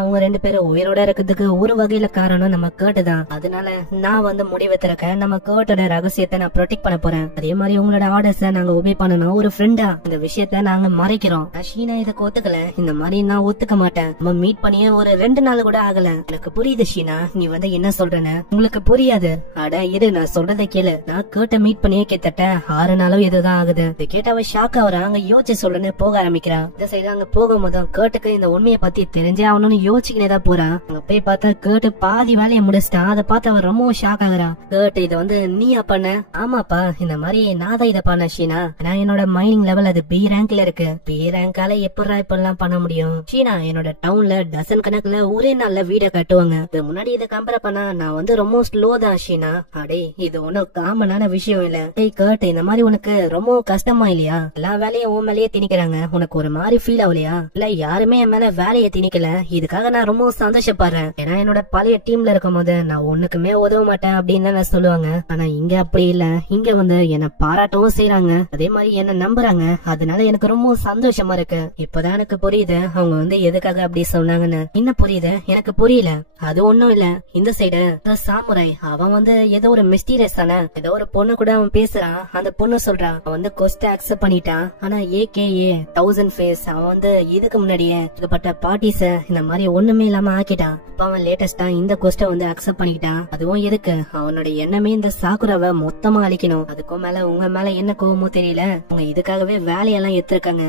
அவங்க 2 பேரும் உயிரோட இருக்கிறதுக்கு ஒரு வகையில காரணம் நம்ம கேட்டுதான். அதனால நான் வந்து முடிவெடுத்திருக்கேன், நம்ம கேட்டோட ரகசியத்தை நான் ப்ரொடெக்ட் பண்ண போறேன். அதே மாதிரி உங்களோட ஆர்டர்ஸ நாங்க ஒபே பண்ணணும். ஒரு ஃப்ரெண்டா இந்த விஷயத்த நாங்க மறைக்கிறோம். ஷீனா இதுக்கு ஒத்துக்கல. இந்த மாதிரி நான் ஒத்துக்க மாட்டேன். நம்ம மீட் பண்ணியே ஒரு 2 நாள் கூட ஆகல. எனக்கு புரியுது ஷீனா, நீ வந்து என்ன சொல்றேன்னு உங்களுக்கு புரியாது. அட இரு, நான் சொல்றதை கேளு. நான் கேட்ட மீட் பண்ணியே கிட்டத்தட்ட 6 நாளும் இதுதான் ஆகுது. இது கேட்டவ ஷாக் ஆகுறா. அங்க யோசிச்சு சொல்றேன்னு போக ஆரம்பிக்கிறா. இந்த சைடு அங்க போகும்போது கேட்டுக்கு இந்த உண்மையை பத்தி தெரிஞ்சே ஆகணும்னு யோசிச்சுக்கினேதான் போறா. அங்க போய் பார்த்தா கேட்டு பாதி வேலையை முடிச்சிட்டான். அதை பார்த்து அவ ரொம்ப ஷாக் ஆகுறா. கேட்டு இதை வந்து நீயா பண்ண? ஆமாப்பா, இந்த மாதிரி நான் தான் இதை பண்ண ஷீனா. நான் என்னோட மைனிங் லெவல் அது பி ரேங்க்ல இருக்கு. பி ரேங்கால எப்படா இப்பெல்லாம் பண்ண முடியும் ஷீனா? என்னோட டவுன்ல டசன் கணக்குல ஒரே நாள்ல வீட கட்டுவாங்க. இது முன்னாடி இதை கம்பேர் பண்ணா நான் வந்து ரொம்ப ஸ்லோ தான் ஷீனா. அடே இது ஒன்னும் காமனான விஷயம் இல்ல. கேட்டு இந்த மாதிரி உனக்கு ரொம்ப கஷ்டமா இல்லையா? எல்லா வேலையும் உன் மேலேயே திணிக்கிறாங்க, உனக்கு ஒரு மாதிரி ஃபீல் ஆகலையா? இல்ல யாருமே என் மேல வேலையை திணிக்கல, இதுக்காக நான் ரொம்ப சந்தோஷப்படுறேன். ஏன்னா என்னோட பழைய டீம்ல இருக்கும் போது நான் ஒண்ணுக்குமே உதவ மாட்டேன் அப்படின்னு தான் சொல்லுவாங்க. ஆனா இங்க அப்படி இல்ல. இங்க வந்து என்ன பாராட்டவும் செய்யறாங்க, அதே மாதிரி என்ன நம்புறாங்க. அதனால எனக்கு ரொம்ப சந்தோஷமா இருக்கு. இப்பதான் எனக்கு புரியுது அவங்க வந்து எதுக்காக அப்படி சொன்னாங்கன்னு. என்ன புரியுது? எனக்கு புரியல. அது ஒண்ணும் இல்ல. இந்த சைடு சாமுரை அவன் வந்து ஏதோ ஒரு மிஸ்டீரியஸ் தானே, ஏதோ ஒரு பொண்ணு கூட அவன் பேசுறான். அந்த பொண்ணு சொல்றான் அவன் வந்து கொஸ்ட் அக்செப்ட் பண்ணிட்டான். ஆனா AKA 1000 ஃபேஸ் அவன் வந்து இதுக்கு முன்னாடியே ஏகப்பட்ட பார்ட்டிஸ இந்த மாதிரி ஒண்ணுமே இல்லாம ஆக்கிட்டான். அப்ப அவன் லேட்டஸ்டா இந்த கொஸ்ட வந்து அக்செப்ட் பண்ணிக்கிட்டான். அதுவும் எதுக்கு? அவனோட எண்ணமே இந்த சாக்குராவை மொத்தமா அழிக்கணும். அதுக்கும் மேல உங்க மேல என்ன கோவமோ தெரியல, அவங்க இதுக்காகவே வேலையெல்லாம் எடுத்திருக்காங்க.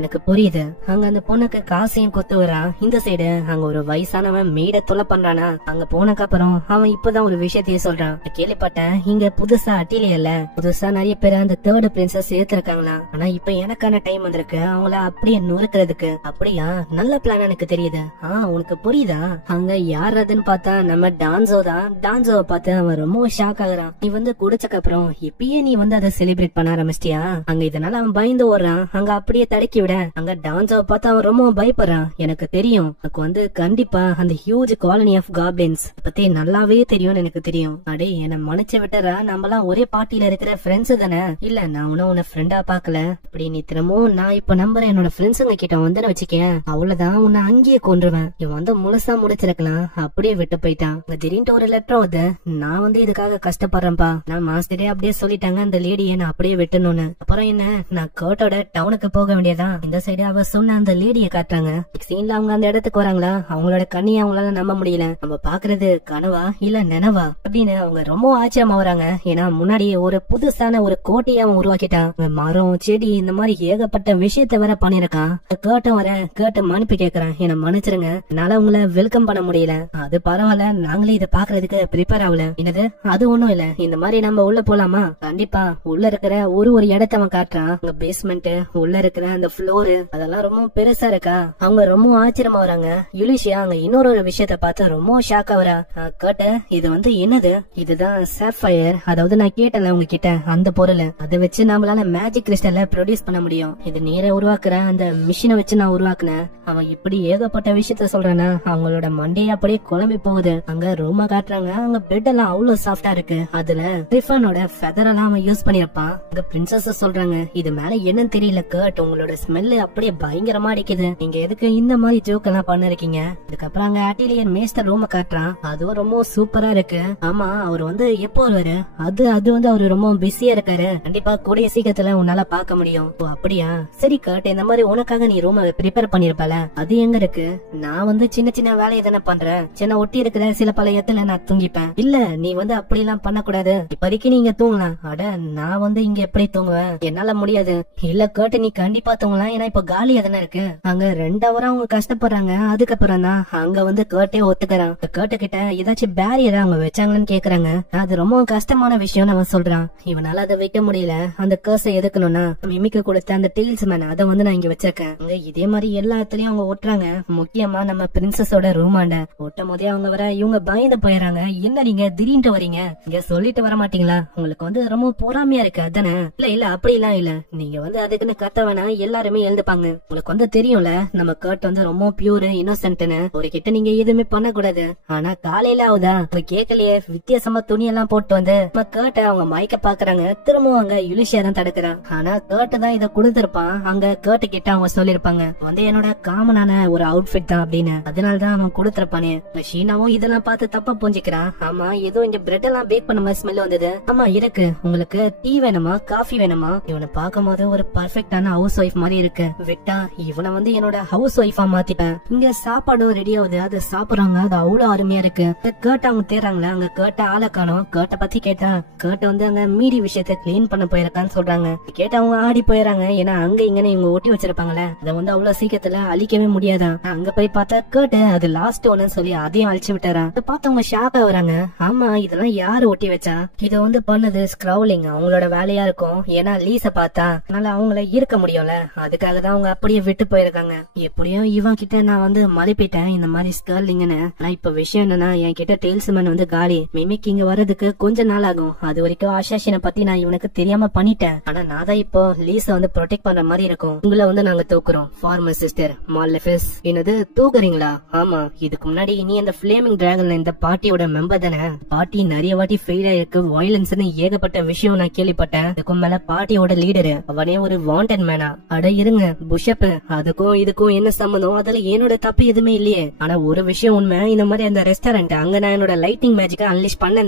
எனக்கு புரியுது. அங்க அந்த பொண்ணுக்கு காசையும் கொத்து வரான். இந்த சைடு அங்க ஒரு வயசானவன் மீட தொலை பண்றானா. அங்க போனக்கு அப்புறம் அவன் இப்பதான் ஒரு விஷயத்தையே சொல்றான். கேள்விப்பட்டேன் இங்க புதுசா அட்டிலியர்ல புதுசா நிறைய பேர் அந்த 3rd பிரின்சஸ் ஏத்துருக்காங்களா. ஆனா இப்ப எனக்கான டைம் வந்திருக்கு அவங்கள அப்படியே நுறுக்கிறதுக்கு. அப்படியா? நல்ல பிளான் எனக்கு தெரியுது. உனக்கு புரியுதா? அங்க யார் அதுன்னு பார்த்தா நம்ம டான்சோ தான். டான்சோவை பார்த்து அவன் ரொம்ப ஷாக் ஆகுறான். நீ வந்து குடிச்சக்கு அப்புறம் இப்பயே நீ வந்து அதை செலிப்ரேட் பண்ண ஆரம்பிச்சிட்டியா? அங்க இதனால அவன் பயந்து ஓடுறான். அங்க அப்படியே தடுக்கி விட அங்க டான்சோவை பார்த்து அவன் ரொம்ப பயப்படுறான். எனக்கு தெரியும் எனக்கு வந்து கண்டிப்பா அந்த ஹியூஜ் காலனி ஆஃப் காப்ளின்ஸ் பத்தி நல்லாவே தெரியும்னு எனக்கு தெரியும். அடே என்ன மன்னிச்சு விட்டுறா, நம்மலாம் ஒரே பார்ட்டில இருக்கிற ஃப்ரெண்ட்ஸ் தானே. இல்ல நான் உன்னை ஃப்ரெண்டா பாக்கல. அப்படி நீ திரும்பவும் நான் இப்ப நம்புறேன் என்னோட ஃப்ரெண்ட்ஸுங்க கிட்ட வந்து வச்சுக்கேன், அவ்வளவுதான் உன்னை அங்கேயே கொன்றுவேன். இவன் வந்து முழுசா முடிச்சிருக்கலாம், அப்படியே விட்டு போயிட்டான். திடீர்னு ஒரு லெட்டர் வந்து நான் வந்து இதுக்காக கஷ்டப்படுறேன்ப்பா, நான் மாஸ்டரே அப்படியே சொல்லிட்டாங்க அந்த லேடியை நான் அப்படியே விட்டணும்னு. அப்புறம் என்ன, நான் கோட்டோட டவுனுக்கு போக வேண்டியதான். இந்த சைடு அவ சொன்ன அந்த லேடியை காட்டுறாங்க. சீன்ல அவங்க அந்த இடத்துக்கு வராங்களா, அவங்களோட கண்ணியை அவங்களால நம்ப முடியல. நம்ம பாக்குறது கனவா இல்ல நினைவா அப்படின்னு அவங்க ரொம்ப ஆச்சரியமா வராங்க. ஏன்னா முன்னாடி ஒரு புதுசான ஒரு கோட்டையை அவன் உருவாக்கிட்டான். மரம் செடி இந்த மாதிரி ஏகப்பட்ட விஷயத்த வேற பண்ணிருக்கான். கேட்டும் வர கேட்டு மன்னிப்பு கேக்குறான், என்ன மன்னிச்சிருங்க, என்னால உங்களை வெல்கம் பண்ண முடியல. அது பரவாயில்ல, நாங்களே இதை பாக்குறதுக்கு ப்ரிப்பேர் ஆகல. என்னது? அது ஒண்ணும் இல்ல, இந்த மாதிரி நம்ம உள்ள போலாமா? கண்டிப்பா. உள்ள இருக்கிற ஒரு இடத்த அவன் காட்டுறான். அங்க பேஸ்மெண்ட், உள்ள இருக்கிற அந்த ஃப்ளோர் அதெல்லாம் ரொம்ப பெருசா இருக்கா. அவங்க ரொம்ப ஆச்சரியமா வராங்க. யுலிஷியா அங்க இன்னொரு விஷயத்த பார்த்து ரொம்ப ஷாக் ஆகுறா. கேட்ட இது வந்து என்னது? இதுதான் சாஃபயர். அதாவது நான் கேட்டல உங்ககிட்ட அந்த பொருள், அதை வச்சு நம்மளால மேஜிக் கிறிஸ்டலை ப்ரொடியூஸ் பண்ண முடியும். இது நேர உருவாக்குற அந்த மிஷினை வச்சு நான் உருவாக்குனேன். அவன் இப்படி ஏகப்பட்ட விஷயத்த சொல்றானா அவங்களோட மண்டையே அப்படியே குழம்பி போகுது. அங்க ரூமா காட்டுறாங்க. அங்க பெட் எல்லாம் அவ்வளவு சாஃப்டா இருக்கு. அதுல ரிஃபானோட ஃபெதர் எல்லாம் அவன் யூஸ் பண்ணிருப்பான். அங்க பிரின்சஸ் சொல்றாங்க இது மேல என்னன்னு தெரியல கர்ட், உங்களோட ஸ்மெல் அப்படியே பயங்கரமா அடிக்குது. நீங்க எதுக்கு இந்த மாதிரி ஜோக் எல்லாம் பண்ணிருக்கீங்க? அதுக்கப்புறம் அங்க அட்டிலியர் மேஸ்டர் ரூம காட்டுறான். அதுவும் ரொம்ப சூப்பரா இருக்கு. ஆமா, அவர் வந்து எப்போ வருவாரு? அது வந்து அவரு ரொம்ப பிஸியா இருக்காரு. கண்டிப்பா கூடிய சீக்கிரத்துல உன்னால பாக்க முடியும். ஓ அப்படியா? சரி கர்ட், இந்த மாதிரி உனக்காக நீ ரூம ப்ரிப்பேர் பண்ணிருப்பல, அது எங்க இருக்கு? நான் வந்து சின்ன சின்ன வேலையை தானே பண்றேன். சின்ன ஒட்டி இருக்கிற சில பல இடத்துல நான் தூங்கிப்பேன். இல்ல நீ வந்து அப்படி எல்லாம் பண்ணக்கூடாது, இப்போதைக்கு நீங்க தூங்கலாம். அட நான் வந்து இங்க எப்படி தூங்குவேன், என்னால முடியாது. இல்ல கேட்டு நீ கண்டிப்பா தூங்கலாம், ஏன்னா இப்ப காலியா தானே இருக்கு. அங்க 2 hour அவங்க கஷ்டப்படுறாங்க. அதுக்கப்புறம் தான் அங்க வந்து கேட்டே ஒத்துக்கிறான். கேட்டு கிட்ட ஏதாச்சும் பேரியர் அவங்க வச்சாங்கன்னு கேக்குறாங்க. அது ரொம்ப கஷ்டமான விஷயம் அவன் சொல்றான். இவனால அதை வைக்க முடியல. அந்த கேர்ஸை எதுக்கணும்னா மிமிக்கு கொடுத்த அந்த டெய்ல்ஸ் மேன் அதை வந்து நான் இங்க வச்சிருக்கேன். அங்க இதே மாதிரி எல்லா இடத்துலயும் அவங்க ஒட்டுறாங்க. முக்கியமா நம்ம பிரின்சஸோட ரூமாண்ட ஒட்டும் போதே அவங்க வர இவங்க பயந்து போயிடறாங்க. என்ன நீங்க திடீர்னு வரீங்க, இங்க சொல்லிட்டு வர மாட்டீங்களா? உங்களுக்கு வந்து ரொம்ப பொறாமையா இருக்கு அதானே? இல்ல அப்படி எல்லாம் இல்ல, நீங்க வந்து அதுக்குன்னு கத்த வேணா, எல்லாருமே எழுந்துப்பாங்க. உங்களுக்கு வந்து தெரியும்ல நம்ம கர்ட் வந்து ரொம்ப பியூர் இன்னோசென்ட்னு. ஒரு கிட்ட நீங்க எதுவுமே பண்ணக்கூடாது. ஆனா காலையில ஆகுதா இப்ப கேட்கலையே, வித்தியாசமா துணி எல்லாம் போட்டு வந்து நம்ம கர்ட்ட அவங்க மயக்க பாக்குறாங்க. திரும்பவும் அங்க யுலிஷியா தான் தடுக்கிறான். ஆனா கர்ட் தான் இதை கொடுத்திருப்பான். அங்க கர்ட் கிட்ட அவங்க சொல்லிருப்பாங்க வந்து என்னோட காமனான ஒரு அவுட்ஃபிட் தான் அப்படின்னு. அதனாலதான் அவன் கொடுத்திருப்பானே. ஷீனாவும் இதெல்லாம் பார்த்து தப்பா புரிஞ்சுக்கிறான். ஆமா ஏதோ இந்த பிரெட் எல்லாம் பேக் பண்ண மாதிரி ஸ்மெல் வந்தது. ஆமா இருக்கு, உங்களுக்கு டீ வேணுமா காஃபி வேணுமா? இவனை பார்க்கும் போது ஒரு பர்ஃபெக்டான ஹவுஸ் ஒய்ஃப் மாதிரி இருக்கு. விட்டா இவனை வந்து என்னோட ஹவுஸ் ஒய்ஃபா மாத்திட்டேன். இங்க சாப்பாடும் ரெடி ஆகுது, அதை சாப்பிடுறாங்க. அது அவ்வளவு அருமையா இருக்கு. கேட்ட அவங்க தேடுறாங்களா, அங்க கேட்ட ஆளை காணோம். கேட்ட பத்தி கேட்டா கேட்ட வந்து அங்க மீதி விஷயத்த கிளீன் பண்ண போயிருக்கான்னு சொல்றாங்க. கேட்ட அவங்க ஆடி போயிடறாங்க. ஏன்னா அங்க இங்கன்னு இவங்க ஒட்டி வச்சிருப்பாங்களே, அதை வந்து அவ்வளவு சீக்கிரத்துல அழிக்கவே முடியாதான். அங்க போய் பார்த்தா கேட்டு அது லாஸ்ட் ஒன்னு சொல்லி அதையும் அழிச்சு விட்டாரா. அதை பார்த்தவங்க ஷாக் ஆகுறாங்க. ஆமா இதெல்லாம் யாரு ஒட்டி வச்சா? இத வந்து பண்ணது ஸ்க்ரவுலிங், அவங்களோட வேலையா இருக்கும். ஏன்னா லீஸ பார்த்தா அதனால அவங்கள ஈர்க்க முடியும்ல, அதுக்காக தான் அவங்க அப்படியே விட்டு போயிருக்காங்க. எப்படியும் இவன் கிட்ட நான் வந்து மலைப்பிட்டேன் இந்த மாதிரி ஸ்கர்லிங்னு. ஆனா இப்ப விஷயம் என்னன்னா என் கிட்ட டெய்ல்ஸ்மேன் வந்து காலி. மிமிக் இங்க வர்றதுக்கு கொஞ்ச நாள் ஆகும். அது வரைக்கும் ஆஷாஷினை பத்தி நான் இவனுக்கு தெரியாம பண்ணிட்டேன். ஆனா நான் தான் இப்போ லீஸ வந்து ப்ரொடெக்ட் பண்ற மாதிரி இருக்கும். உங்களை வந்து நாங்க தூக்குறோம் ஃபார்மர் சிஸ்டர் மால்லெஃபிஸ். என்னது தூக்குறீங்களா? ஆமா, இதுக்கு முன்னாடி நீ அந்த ஃபிளேமிங் டிராகன்ல இந்த பார்ட்டியோட மெம்பர் தானே? பார்ட்டி நிறைய வாட்டி ஃபெயில் ஆயிருக்கு, வயலன்ஸ்னு ஏகப்பட்ட விஷயம் நான் கேள்விப்பட்டேன். இதுக்கும் மேல பார்ட்டியோட லீடரு அவனே ஒரு வாண்டட் மேனா? அட இருங்க புஷப், அதுக்கும் இதுக்கும் என்ன சம்பந்தம்? அதுல என்னோட தப்பு எதுவுமே இல்லையே. ஆனா ஒரு விஷயம் உண்மை, இந்த மாதிரி அந்த ரெஸ்டாரண்ட் அங்க நான் என்னோட லைட்டிங் மேஜிக்கை அன்லிஷ் பண்ணேன்.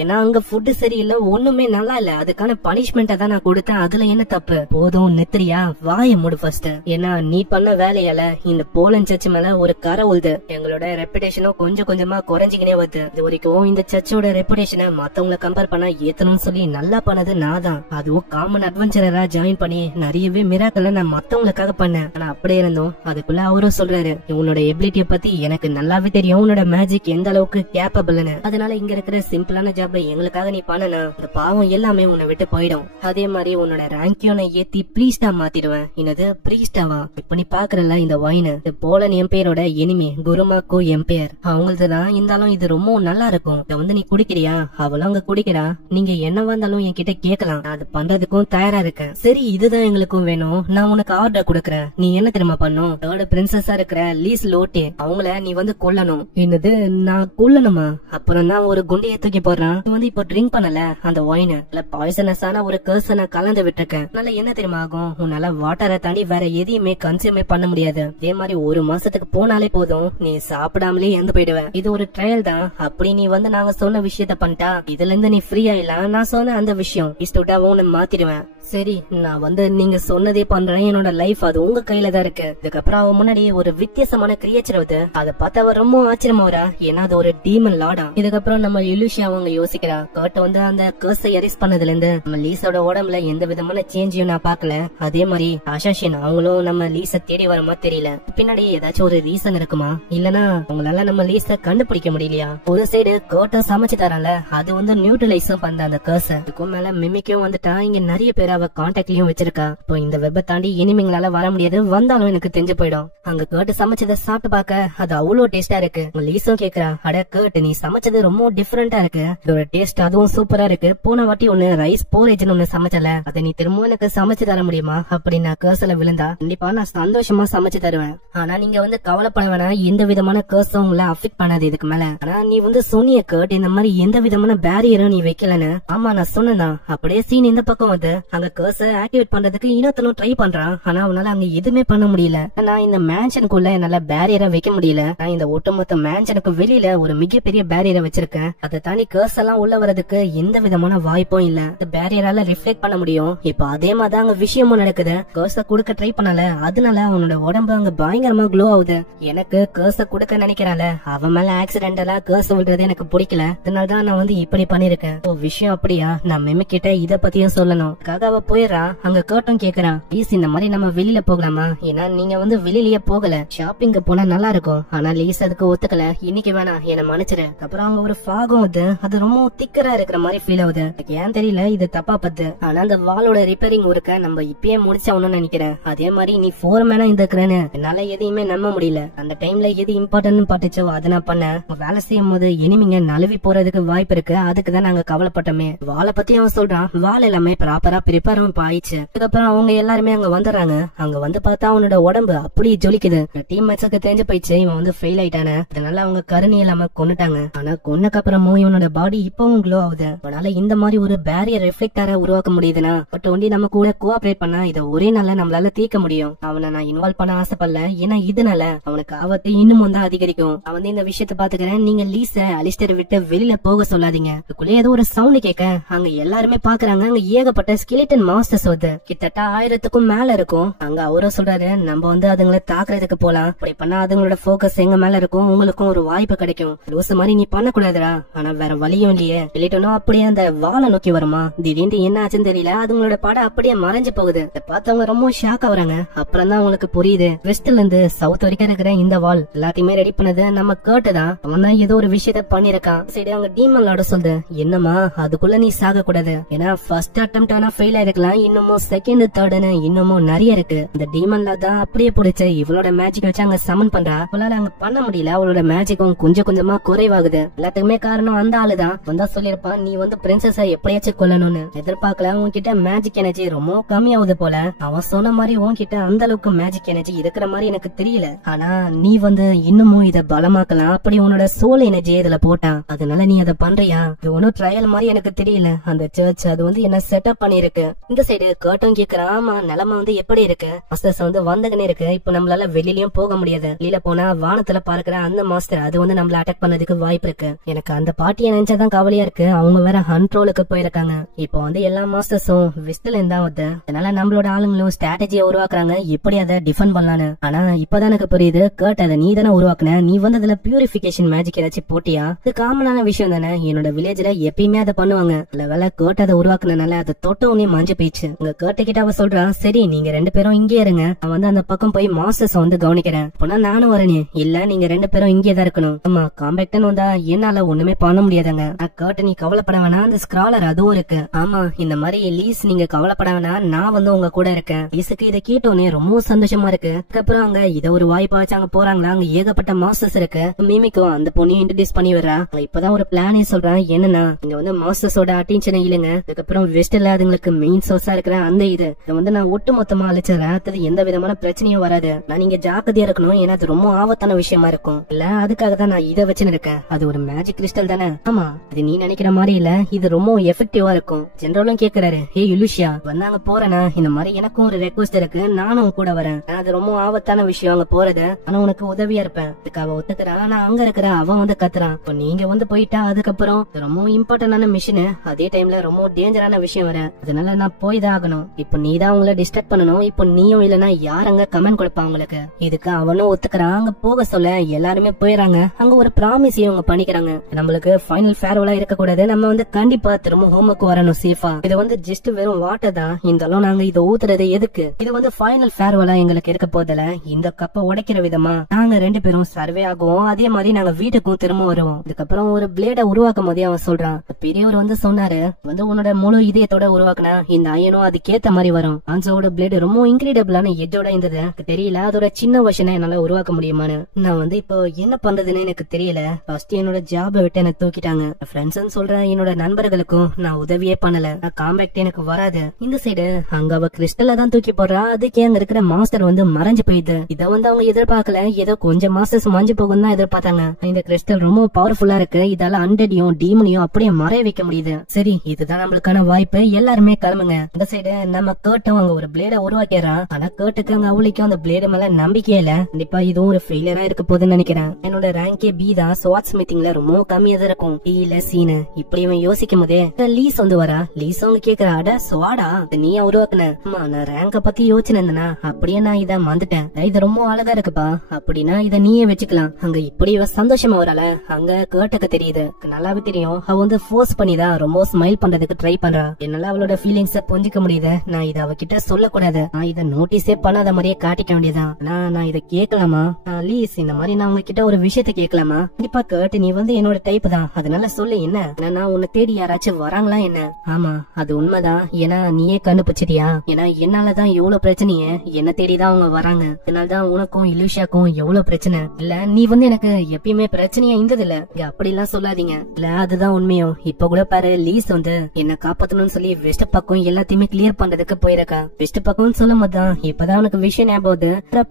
ஏன்னா அங்க ஃபுட் சரியில்லை, ஒண்ணுமே நல்லா இல்ல. அதுக்கான பனிஷ்மெண்ட்டை தான் நான் கொடுத்தேன். அதுல என்ன தப்பு? போதும் நித்ரியா, வாய மூடு ஃபர்ஸ்ட். ஏன்னா நீ பண்ண வேலையால இந்த போலன் சர்ச் மேல ஒரு கரை உழுது. எங்களோட ரெப்புடேஷனும் கொஞ்சம் கொஞ்சமா குறைஞ்சிக்கினே வருது. இது வரைக்கும் இந்த சர்ச்சோட ரெப்புடேஷனை மத்தவங்களை கம்பேர் பண்ணா ஏத்தணும்னு சொல்லி நல்லா பண்ணது நான் தான். அதுவும் காமன் அட்வென்ச்சரரா ஜாயின் பண்ணி நிறையவே மிராக்கல நான் மத்தவங்களுக்காக பண்ணேன். ஆனா அப்படியே இருந்தோம் அதுக்குள்ள அவரும் சொல்றாரு, உன்னோட எபிலிட்டிய பத்தி எனக்கு நல்லாவே தெரியும், உன்னோட மேஜிக் எந்த அளவுக்கு கேப்பபிள்னு. அதனால இங்க இருக்கிற சிம்பிளான ஜாப்ல எங்களுக்காக நீ பண்ணனா இந்த பாவம் எல்லாமே உன்னை விட்டு போயிடும். அதே மாதிரி உன்னோட ரேங்கையும் நான் ஏத்தி பிரீஸ்டா மாத்திடுவேன். என்னது பிரீஸ்டாவா? இப்ப நீ பாக்குறல இந்த வைன், இந்த போலன் எம்பையரோட எனிமி குருமாக்கோ எம்பையர் அவங்களதுதான். இருந்தாலும் இது ரொம்ப நல்லா இருக்கும். இத வந்து நீ குடிக்கிறியா? அவளும் அங்க குடிக்கிறா. நீங்க என்ன வந்தாலும் என்கிட்ட கேட்கலாம், அது பண்றதுக்கும் தயாரா இருக்கேன். சரி இதுதான் எங்களுக்கும் வேணும், நான் உனக்கு ஆர்டர் கொடுக்கறேன். நீ என்ன தெரியுமா பண்ணும்? தேர்ட் பிரின்சஸா இருக்கிற லீஸ் லோட்டே அவங்கள நீ வந்து கொல்லணும். என்னது நான் கொல்லணுமா? அப்புறம் தான் ஒரு குண்டையை தூக்கி போடுறான். நீ வந்து இப்ப ட்ரிங்க் பண்ணல அந்த ஒயின, பாய்சனஸான ஒரு கர்ஸ நான் கலந்து விட்டுருக்கேன். அதனால என்ன தெரியுமா ஆகும்? உன்னால வாட்டரை தாண்டி வேற எதையுமே கன்சியூமே பண்ண முடியாது. அதே மாதிரி ஒரு மாசத்துக்கு போனாலே போதும், நீ சாப்பிடாமலே இறந்து போயிடுவேன். இது ஒரு ட்ரையல் தான். அப்படி நீ வந்து நாங்க சொன்ன விஷயத்த பண்ணிட்டா இதுல இருந்து நீ ஃப்ரீ ஆயிடலாம். நான் சொன்ன அந்த விஷயம் இஸ்டூட்டாவும் மாத்திடுவேன். சரி நான் வந்து நீங்க சொன்னதே பண்றேன். என்னோட லைஃப் அது உங்க கையில தான் இருக்கு. இதுக்கப்புறம் அவன் முன்னாடி ஒரு வித்தியாசமான கிரியேச்சர் வருது. அதை பார்த்து அவர் ரொம்ப ஆச்சரியமா வரா. ஏன்னா அது ஒரு டீமன் லாடா. இதுக்கப்புறம் நம்ம யுலிஷியா அவங்க யோசிக்கிறா, கர்ட் வந்து அந்த கர்ஸை எரேஸ் பண்ணதுல இருந்து நம்ம லீஸோட உடம்புல எந்த விதமான சேஞ்சையும் நான் பாக்கல. அதே மாதிரி ஆஷாஷின் அவங்களும் நம்ம லீஸ தேடி வர மாதிரி தெரியல. பின்னாடி ஏதாச்சும் ஒரு ரீசன் இருக்குமா? இல்லனா உங்களால நம்ம லீஸ கண்டுபிடிக்க முடியலையா? ஒரு சைடு கர்ட்ட சமைச்சு தரான்ல, அது வந்து நியூட்ரலைஸும் பண்ண அந்த கர்ஸ. இதுக்கும் மேல மிமிக்கும் வந்துட்டா. இங்க நிறைய பேர் அவ கான்டாக்ட்லயும் வச்சிருக்கா. இப்போ இந்த வெப்ப தாண்டி இனிமேங்களால வர முடியாது, வந்தாலும் எனக்கு தெரிஞ்சு போயிடும். அங்க கேட்டு சமைச்சதை சாப்பிட்டு பாக்க அது அவ்வளவு டேஸ்டா இருக்கு. லீஸும் கேக்குறா, அட கேட்டு நீ சமைச்சது ரொம்ப டிஃபரெண்டா இருக்கு, இதோட டேஸ்ட் அதுவும் சூப்பரா இருக்கு. போன வாட்டி ஒண்ணு ரைஸ் போரேஜ்னு ஒண்ணு சமைச்சல, அதை நீ திரும்பவும் எனக்கு சமைச்சு தர முடியுமா அப்படின்னு கேர்ஸ்ல விழுந்தா, கண்டிப்பா நான் சந்தோஷமா சமைச்சு தருவேன். ஆனா நீங்க வந்து கவலைப்பட வேணாம், எந்த விதமான கேர்ஸும் உங்களை அஃபெக்ட் பண்ணாது இதுக்கு மேல. ஆனா நீ வந்து சொன்னிய கேட் இந்த மாதிரி எந்த விதமான பேரியரும் நீ வைக்கலன்னு. ஆமா நான் சொன்னேன். அப்படியே சீன் இந்த பக்கம் வந்து அங்க கர்ஸ ஆக்டிவேட் பண்றதுக்கு இன்னொருத்தனும் ட்ரை பண்றான். ஆனா அவனால அங்க எதுவுமே பண்ண முடியல. நான் இந்த மேன்ஷனுக்குள்ள என்னால பேரியரா வைக்க முடியல. நான் இந்த ஒட்டுமொத்த மேன்ஷனுக்கு வெளியில ஒரு மிகப்பெரிய பேரியரை வச்சிருக்கேன். அதை தாண்டி கர்ஸ் எல்லாம் உள்ள வரதுக்கு எந்த விதமான வாய்ப்பும் இல்ல. இந்த பேரியரால ரிஃப்ளெக்ட் பண்ண முடியும். இப்ப அதே மாதிரி அங்க விஷயமும் நடக்குது. கர்ஸ கொடுக்க ட்ரை பண்ணல, அதனால அவனோட உடம்பு அங்க பயங்கரமா க்ளோ ஆகுது. எனக்கு கர்ஸ கொடுக்க நினைக்கிறால, அவன் மேல ஆக்சிடென்டலா கர்ஸ் விடுறது எனக்கு பிடிக்கல. அதனாலதான் நான் வந்து இப்படி பண்ணிருக்கேன். விஷயம் அப்படியா? நான் மிமிக் கிட்ட இத பத்தியும் சொல்லணும். அவ போயிடறா. அங்க கேட்டும் கேக்குறான், லீஸ் இந்த மாதிரி நம்ம வெளியில போகலாமா? ஏன்னா நீங்க வந்து வெளியிலயே போகல, ஷாப்பிங்க போனா நல்லா இருக்கும். ஆனா லீஸ் அதுக்கு ஒத்துக்கல. இன்னைக்கு வேணாம், என்ன மன்னிச்சிரு. அப்புறம் அங்க ஒரு ஃபாகும் வந்து அது ரொம்ப திக்கரா இருக்கிற மாதிரி ஃபீல் ஆகுது. ஏன் தெரியல, இது தப்பா பத்து. ஆனா அந்த வாலோட ரிப்பேரிங் ஒர்க்க நம்ம இப்பயே முடிச்சவனு நினைக்கிறேன். அதே மாதிரி நீ ஃபோர்மேனா இருந்துக்கிறேன்னு என்னால எதையுமே நம்ப முடியல. அந்த டைம்ல எது இம்பார்ட்டன் பாட்டுச்சோ அதை நான் பண்ணேன். வேலை செய்யும் போது இனிமிங்க நழுவி போறதுக்கு வாய்ப்பு இருக்கு, அதுக்குதான் நாங்க கவலைப்பட்டோமே. வாழை பத்தி அவன் சொல்றான். வாழை எல்லாமே ப்ராப்பரா ப்ரிப்பேரும் ஆயிடுச்சு. அதுக்கப்புறம் அவங்க எல்லாருமே அங்க வந்துடுறாங்க. அங்க வந்து பார்த்தா அவனோட உடம்பு அப்படி ஜொலிக்குது. டீம் மேட்சுக்கு தெரிஞ்சு போயிடுச்சு இவன் வந்து ஃபெயில் ஆயிட்டானே. அதனால அவங்க கருணி இல்லாம கொண்டுட்டாங்க. ஆனா கொன்னக்கு அப்புறமும் இவனோட பாடி இப்பவும் க்ளோ ஆகுது. அதனால இந்த மாதிரி ஒரு பேரியர் ரிஃப்ளெக்டரை உருவாக்க முடியுதுன்னா பட் ஒண்டி நம்ம கூட கோஆபரேட் பண்ணா இதை ஒரே நாள்ல நம்மளால தீர்க்க முடியும். அவனை நான் இன்வால்வ் பண்ண ஆசைப்படல, ஏன்னா இதனால அவனுக்கு ஆபத்து இன்னும் வந்து அதிகரிக்கும். அவன் வந்து இந்த விஷயத்த பாத்துக்கிறேன். நீங்க லீஸ அலிஸ்டர் விட்டு வெளியில போக சொல்லாதீங்க. அதுக்குள்ளே ஏதோ ஒரு சவுண்ட் கேட்க அங்க எல்லாருமே பாக்குறாங்க. அங்க ஏகப்பட்ட ஸ்கெலிட்டன் மாஸ்டர்ஸ் வந்து கிட்டத்தட்ட 1000க்கும் மேல இருக்கும். அங்க அவரும் சொல்றாரு, நம்ம வந்து அதுங்களை தாக்குறதுக்கு போலாம். அப்படி பண்ணா அதுங்களோட போக்கஸ் எங்க மேல இருக்கும், உங்களுக்கும் ஒரு வாய்ப்பு கிடைக்கும். லூசு மாதிரி நீ பண்ண கூடாதுடா. ஆனா வேற வழியும் இல்லையே. ஸ்கெலிட்டனும் அப்படியே அந்த வாழை நோக்கி வருமா. திடீர்னு என்ன ஆச்சுன்னு தெரியல, அதுங்களோட படம் அப்படியே மறைஞ்சு போகுது. பார்த்தவங்க ரொம்ப ஷாக் ஆகுறாங்க. அப்புறம் தான் அவங்களுக்கு புரியுது, வெஸ்ட்ல இருந்து சவுத் வரைக்கும் இருக்கிற இந்த வால் எல்லாத்தையுமே ரெடி பண்ணது நம்ம கேட்டுதான். அவன் தான் ஏதோ ஒரு விஷயத்த பண்ணிருக்கான். சரி அவங்க டீமன் லார்ட் சொல்லுது, என்னமா அதுக்குள்ள நீ சாக கூடாது. ஏன்னா ஃபர்ஸ்ட் அட்டெம்ப்ட் ஆனா ஃபெயில் ஆயிருக்கலாம், இன்னமும் செகண்ட் தேர்ட்னு இன்னமும் நிறைய இருக்கு. இந்த டீமன் லார்ட் தான் அப்படியே பிடிச்ச இவளோட மேஜிக் வச்சு அங்க சமன் பண்றா. அவளால அங்க பண்ண முடியல. அவளோட மேஜிக்கும் கொஞ்சம் கொஞ்சமா குறைவாகுது. எல்லாத்துக்குமே காரணம் அந்த ஆளுதான். வந்தா சொல்லிருப்பான், நீ வந்து பிரின்சஸ எப்படியாச்சும் கொல்லணும்னு. எதிர்பார்க்கல உன்கிட்ட மேஜிக் எனர்ஜி ரொம்ப கம்மியாகுது போல. அவன் சொன்ன மாதிரி உன்கிட்ட அந்த அளவுக்கு மேஜிக் எனர்ஜி இருக்கிற மாதிரி எனக்கு தெரியல. ஆனா நீ வந்து இன்னமும் இத பலமாக்கலாம். அப்படி உன்னோட சோல் எனர்ஜி இதுல போட்டான். அதனால நீ அதை பண்றியா? இது ஒன்னும் ட்ரையல் மாதிரி எனக்கு தெரியல. அந்த சர்ச் அது வந்து என்ன செட்டப் பண்ணிருக்கு. இந்த சைடு கேட்டும் கேக்குறான், ஆமா நிலைமை வந்து எப்படி இருக்கு? மாஸ்டர்ஸ் வந்து வந்தகனே இருக்கு. இப்ப நம்மளால வெளியிலயும் போக முடியாது. வெளியில போனா வானத்துல பார்க்கிற அந்த மாஸ்டர் அது வந்து நம்மள அட்டாக் பண்ணதுக்கு வாய்ப்பு இருக்கு. எனக்கு அந்த பாட்டியை நினைச்சாதான் கவலையா இருக்கு. அவங்க வேற கண்ட்ரோலுக்கு போயிருக்காங்க. இப்போ வந்து எல்லா மாஸ்டர்ஸும் வெஸ்ட்ல இருந்தா வந்து, அதனால நம்மளோட ஆளுங்களும் ஸ்ட்ராட்டஜியை உருவாக்குறாங்க எப்படி அதை டிஃபெண்ட் பண்ணலான்னு. ஆனா இப்பதான் எனக்கு புரியுது, கேட் அதை நீ தானே உருவாக்குன. நீ வந்து அதுல பியூரிபிகேஷன் மேஜிக் ஏதாச்சும் போட்டியா? இது காமனான விஷயம் தானே. என்னோட வில்லேஜ்ல எப்பயுமே அதை பண்ணுவாங்க. இல்ல வேலை கேட் அதை உருவாக்குனால அதை தொட்ட உடனே மஞ்சு போயிடுச்சு. உங்க கேட்ட கிட்ட அவ சொல்றான், சரி நீங்க 2 பேரும் இங்கே இருங்க, அவன் வந்து அந்த பக்கம் போய் மாஸ்டர்ஸ் வந்து கவனிக்கிறேன். போனா நானும் வரேனே. இல்ல நீங்க 2 பேரும் இங்கே தான் இருக்கணும். ஆமா காம்பேக்டன் வந்தா என்னால ஒண்ணுமே பண்ண முடியாதுங்க. கேட் நீ கவலைப்பட வேணாம், அந்த ஸ்கிராலர் அதுவும் இருக்கு. ஆமா இந்த மாதிரி லீஸ் நீங்க கவலைப்பட வேணாம், நான் வந்து உங்க கூட இருக்கேன். லீஸுக்கு இதை கேட்டோன்னே ரொம்ப சந்தோஷமா இருக்கு. அதுக்கப்புறம் அங்க இத ஒரு வாய்ப்பாச்சு அங்க போறாங்களா. அங்க ஏகப்பட்ட மாஸ்டர்ஸ் இருக்கு. மிமிக்கும் அந்த பொண்ணையும் இன்ட்ரோடியூஸ் பண்ணி வர்றா. இப்பதான் ஒரு பிளானே சொல்றான், என்னன்னா இங்க வந்து மாஸ்டர்ஸோட அட்டென்ஷன் இல்லைங்க. அதுக்கப்புறம் வெஸ்ட்ல அதுங்களுக்கு மெயின் சோர்ஸா இருக்கிற அந்த இதை வந்து நான் ஒட்டு மொத்தமா அழிச்சிடறேன். அது எந்த விதமான பிரச்சனையும் வராது. நான் நீங்க ஜாக்கிரதையா இருக்கணும், ஏன்னா அது ரொம்ப ஆபத்தான விஷயமா இருக்கும். இல்ல அதுக்காக தான் நான் இதை வச்சுன்னு இருக்கேன். அது ஒரு மேஜிக் கிறிஸ்டல் தானே. ஆமா இது நீ நினைக்கிற மாதிரி இல்ல, இது ரொம்ப எஃபெக்டிவா இருக்கும். ஜெனரலும் கேக்குறாரு, ஹே யுலுஷியா வந்தாங்க போறேனா, இந்த மாதிரி எனக்கும் ஒரு ரெக்வஸ்ட் இருக்கு, நானும் கூட வரேன். அது ரொம்ப ஆபத்தான விஷயம் அங்க போறது, ஆனா உனக்கு உதவியா இருப்பேன். அதுக்கு அவ ஒத்துக்கிறா. ஆனா அங்க இருக்கிற அவன் வந்து கத்துறான், இப்ப நீங்க வந்து போயிட்டா அதுக்கப்புறம் ரொம்ப இம்பார்ட்டன்டான மிஷின், அதே டைம்ல ரொம்ப டேஞ்சரான விஷயம் வர, அதனால நான் போய் தான் ஆகணும். இப்ப நீ தான் உங்களை டிஸ்டர்ப் பண்ணணும். இப்ப நீயும் இல்லனா யார் அங்க கமெண்ட் கொடுப்பா உங்களுக்கு? இதுக்கு அவனும் ஒத்துக்கிறான். அங்க போக சொல்ல எல்லாருமே போயிடறாங்க. அங்க ஒரு ப்ராமிஸையும் அவங்க பண்ணிக்கிறாங்க, நம்மளுக்கு ஃபைனல் ஃபேர்வெலா இருக்க கூடாது, நம்ம வந்து கண்டிப்பா திரும்ப ஹோமுக்கு வரணும் சேஃபா. இது வந்து ஜஸ்ட் வெறும் வாட்டர் தான், இருந்தாலும் நாங்க இதை ஊத்துறது எதுக்கு? இது வந்து ஃபைனல் ஃபேர்வெலா எங்களுக்கு இருக்க போதில்ல. இந்த கப்பை உடைக்கிற விதமா நாங்க 2 பேரும் சர்வே ஆகுவோம், அதே மாதிரி நாங்க வீட்டுக்கும் திரும்ப வருவோம். இதுக்கப்புறம் ஒரு பிளேட உருவாக்கும் போதே அவன் சொல்றான், பெரியவர் வந்து சொன்னாரு, வந்து உன்னோட முழு இதயத்தோட உருவாக்குனா இந்த அயனும் அதுக்கேத்த மாதிரி வரும். ஆன்சோட பிளேடு ரொம்ப இன்கிரெடிபிளான எஜோட இருந்தது. தெரியல அதோட சின்ன வருஷனை என்னால உருவாக்க முடியுமான்னு. நான் வந்து இப்போ என்ன பண்றதுன்னு எனக்கு தெரியல. ஃபர்ஸ்ட் என்னோட ஜாபை விட்டு என்ன தூக்கிட்டாங்க. ஃப்ரெண்ட்ஸ் சொல்றேன், என்னோட நண்பர்களுக்கும் நான் உதவியே பண்ணல. காம்பேக்ட் எனக்கு வராது. இந்த சைடு அங்க அவ கிறிஸ்டல தான் தூக்கி போடுறா. அதுக்கே அங்க இருக்கிற மாஸ்டர் வந்து மறைஞ்சு போயிடுது. இத வந்து அவங்க எதிர்பார்க்கல. ஏதோ கொஞ்சம் மாஸ்டர்ஸ் மறைஞ்சு போகும் தான் எதிர்பார்த்தாங்க. இந்த கிறிஸ்டல் ரொம்ப பவர்ஃபுல்லா இருக்கு. இதால அண்டடியும் டீமனையும் அப்படியே மறைய வைக்க முடியுது. சரி இதுதான் நம்மளுக்கான வாய்ப்பு, எல்லாருமே கிளம்புங்க. இந்த சைடு நம்ம கேட்டும் அங்க ஒரு பிளேட உருவாக்கிறான். ஆனா கேட்டுக்கு அங்க அவளுக்கும் அந்த பிளேடு மேல நம்பிக்கையே இல்ல. கண்டிப்பா இதுவும் ஒரு ஃபெயிலியரா இருக்க போதுன்னு நினைக்கிறேன். என்னோட ரேங்கே பி தான். ஸ்வாட் ஸ்மித்திங்ல ரொம்ப கம்மியா தான் இருக்கும். இல்ல சீனு இப்படி இவன் யோசிக்கும் போதே லீஸ் வந்து வரா. லீஸ் அவங்க கேக்குறா, அட ஸ்வாடா நீயா உருவாக்குன? நான் ரேங்க பத்தி யோசிச்சிருந்தேனா, அப்படியே நான் இத மறந்துட்டேன். இது ரொம்ப அழகா இருக்குப்பா, அப்படின்னா இத நீயே வச்சுக்கலாம். அங்க இப்படி இவ சந்தோஷமா வரல. அங்க கேட்டுக்கு தெரியுது, நல்லாவே தெரியும். அவ வந்து ஃபோர்ஸ் பண்ணிதான் ரொம்ப ஸ்மைல் பண்றதுக்கு ட்ரை பண்றா. என்னால அவளோட ஃபீலிங்ஸ புரிஞ்சுக்க முடியுது. நான் இத அவகிட்ட சொல்லக்கூடாது. நான் இத நோட்டீஸே பண்ணாத மாதிரியே காட்டிக்க வேண்டியதான். நான் இத கேட்கலாமா? லீஸ், இந்த மாதிரி நான் உங்ககிட்ட ஒரு விஷயத்த கேட்கலாமா? கண்டிப்பா கர்ட், நீ வந்து என்னோட டைப் தான். அதனால சொல்லு என்ன. நான் உன்னை தேடி யாராச்சும் வராங்களா என்ன? ஆமா, அது உண்மைதான். ஏன்னா நீயே கண்டுபிடிச்சிட்டியா? ஏன்னா என்னாலதான் எவ்வளவு பிரச்சனைய என்ன தேடிதான் அவங்க வராங்க. அதனாலதான் உனக்கும் இலுஷாக்கும் எவ்வளவு பிரச்சனை இல்ல. நீ வந்து எனக்கு எப்பயுமே பிரச்சனையா இருந்தது இல்ல. அப்படி எல்லாம் சொல்லாதீங்க. இல்ல, அதுதான் உண்மையும். இப்ப கூட பாரு, லீஸ் வந்து என்ன காப்பாத்தணும்னு சொல்லி வெஸ்ட் பக்கம் எல்லாத்தையுமே கிளியர் பண்றதுக்கு போயிருக்கா. வெஸ்ட் பக்கம் சொல்லும் போதுதான் இப்பதான் உனக்கு விஷயம் ஞாபகம்.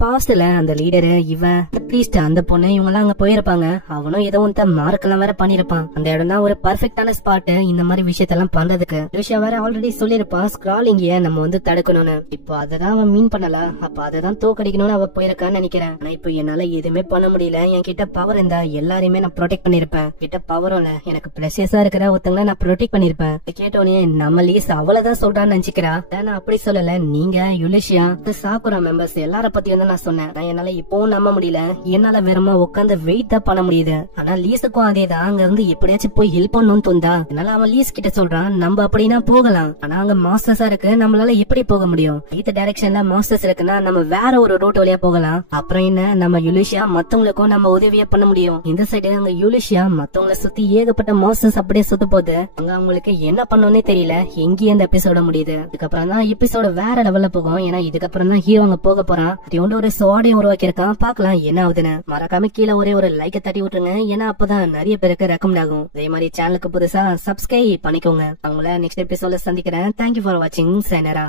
பாஸ்ட்ல அந்த லீடரு இவன் ப்ளீஸ்ட் அந்த பொண்ணு இவங்க எல்லாம் அங்க போயிருப்பாங்க. அவனும் ஏதோ ஒன்று மார்க்கெல்லாம் வேற பண்ணிருப்பான். அந்த இடம் தான் ஒரு பர்ஃபெக்டான ஸ்பாட் இந்த மாதிரி விஷயத்தெல்லாம் பண்றதுக்கு. லுஷா வேற ஆல்ரெடி சொல்லிருப்பான் ஸ்கிராலிங்க நம்ம வந்து தடுக்கணும்னு. இப்போ அததான் அவன் மீன் பண்ணல. அப்ப அததான் தோக்கடிக்கணும்னு அவ போயிருக்கான்னு நினைக்கிறேன். ஆனா இப்போ என்னால எதுவுமே பண்ண முடியல. என் கிட்ட பவர் இருந்தா எல்லாரையுமே நான் ப்ரொடெக்ட் பண்ணிருப்பேன். கிட்ட பவரும் இல்ல, எனக்கு பிளஸஸா இருக்கிற ஒருத்தங்களை நான் ப்ரொடெக்ட் பண்ணிருப்பேன். கேட்டோனே நம்ம லீஸ் அவளதான் சொல்றான்னு நினைச்சுக்கிறா. நான் அப்படி சொல்லல. நீங்க யுலிஷியா சாக்குரா மெம்பர்ஸ் எல்லார பத்தி வந்து நான் சொன்னேன். என்னால இப்பவும் நம்ப முடியல. என்னால வெறுமா உட்காந்து வெயிட் தான் பண்ண முடியுது. ஆனா லீஸுக்கும் அதேதான். அங்க வந்து எப்படியாச்சும் போய் ஹெல்ப் பண்ணணும்னு தோந்தா. அதனால அவன் லீஸ் கிட்ட சொல்றான், நம்ம அப்படின்னா போகலாம். ஆனா அங்க மாஸ்டர்ஸா இருக்கு, நம்மளால எப்படி போக முடியும்? இந்த டைரக்ஷன்ல மாஸ்டர்ஸ் இருக்குன்னா நம்ம வேற ஒரு ரோட் வழியா போகலாம். அப்புறம் என்ன, நம்ம யுலிஷியா மத்தவங்களுக்கும் நம்ம உதவியா பண்ண முடியும். இந்த சைடு அங்க யுலிஷியா மத்தவங்களை சுத்தி ஏகப்பட்ட மாஸ்டர்ஸ் அப்படியே சுத்த போகுது. அங்க அவங்களுக்கு என்ன பண்ணணும்னே தெரியல. எங்கேயும் இந்த எபிசோட முடியுது. இதுக்கப்புறம் தான் எபிசோட வேற லெவல்ல போகும். ஏன்னா இதுக்கப்புறம் தான் ஹீரோ அங்க போக போறான். ஒரு சோடையும் உருவாக்கி இருக்கான். பாக்கலாம் என்ன ஆகுதுன்னு. மறக்காம கீழே ஒரே ஒரு லைக் தட்டி விட்டுருங்க. ஏன்னா அப்பதான் நிறைய பேருக்கு ரெக்கமெண்ட் ஆகும். அதே மாதிரி சேனலுக்கு புதுசா சப்ஸ்கிரைப் பண்ணிக்கோங்க. அவங்கள நெக்ஸ்ட் எபிசோட்ல சந்திக்கிறேன். தேங்க்யூ ஃபார் வாட்சிங். சைனரா.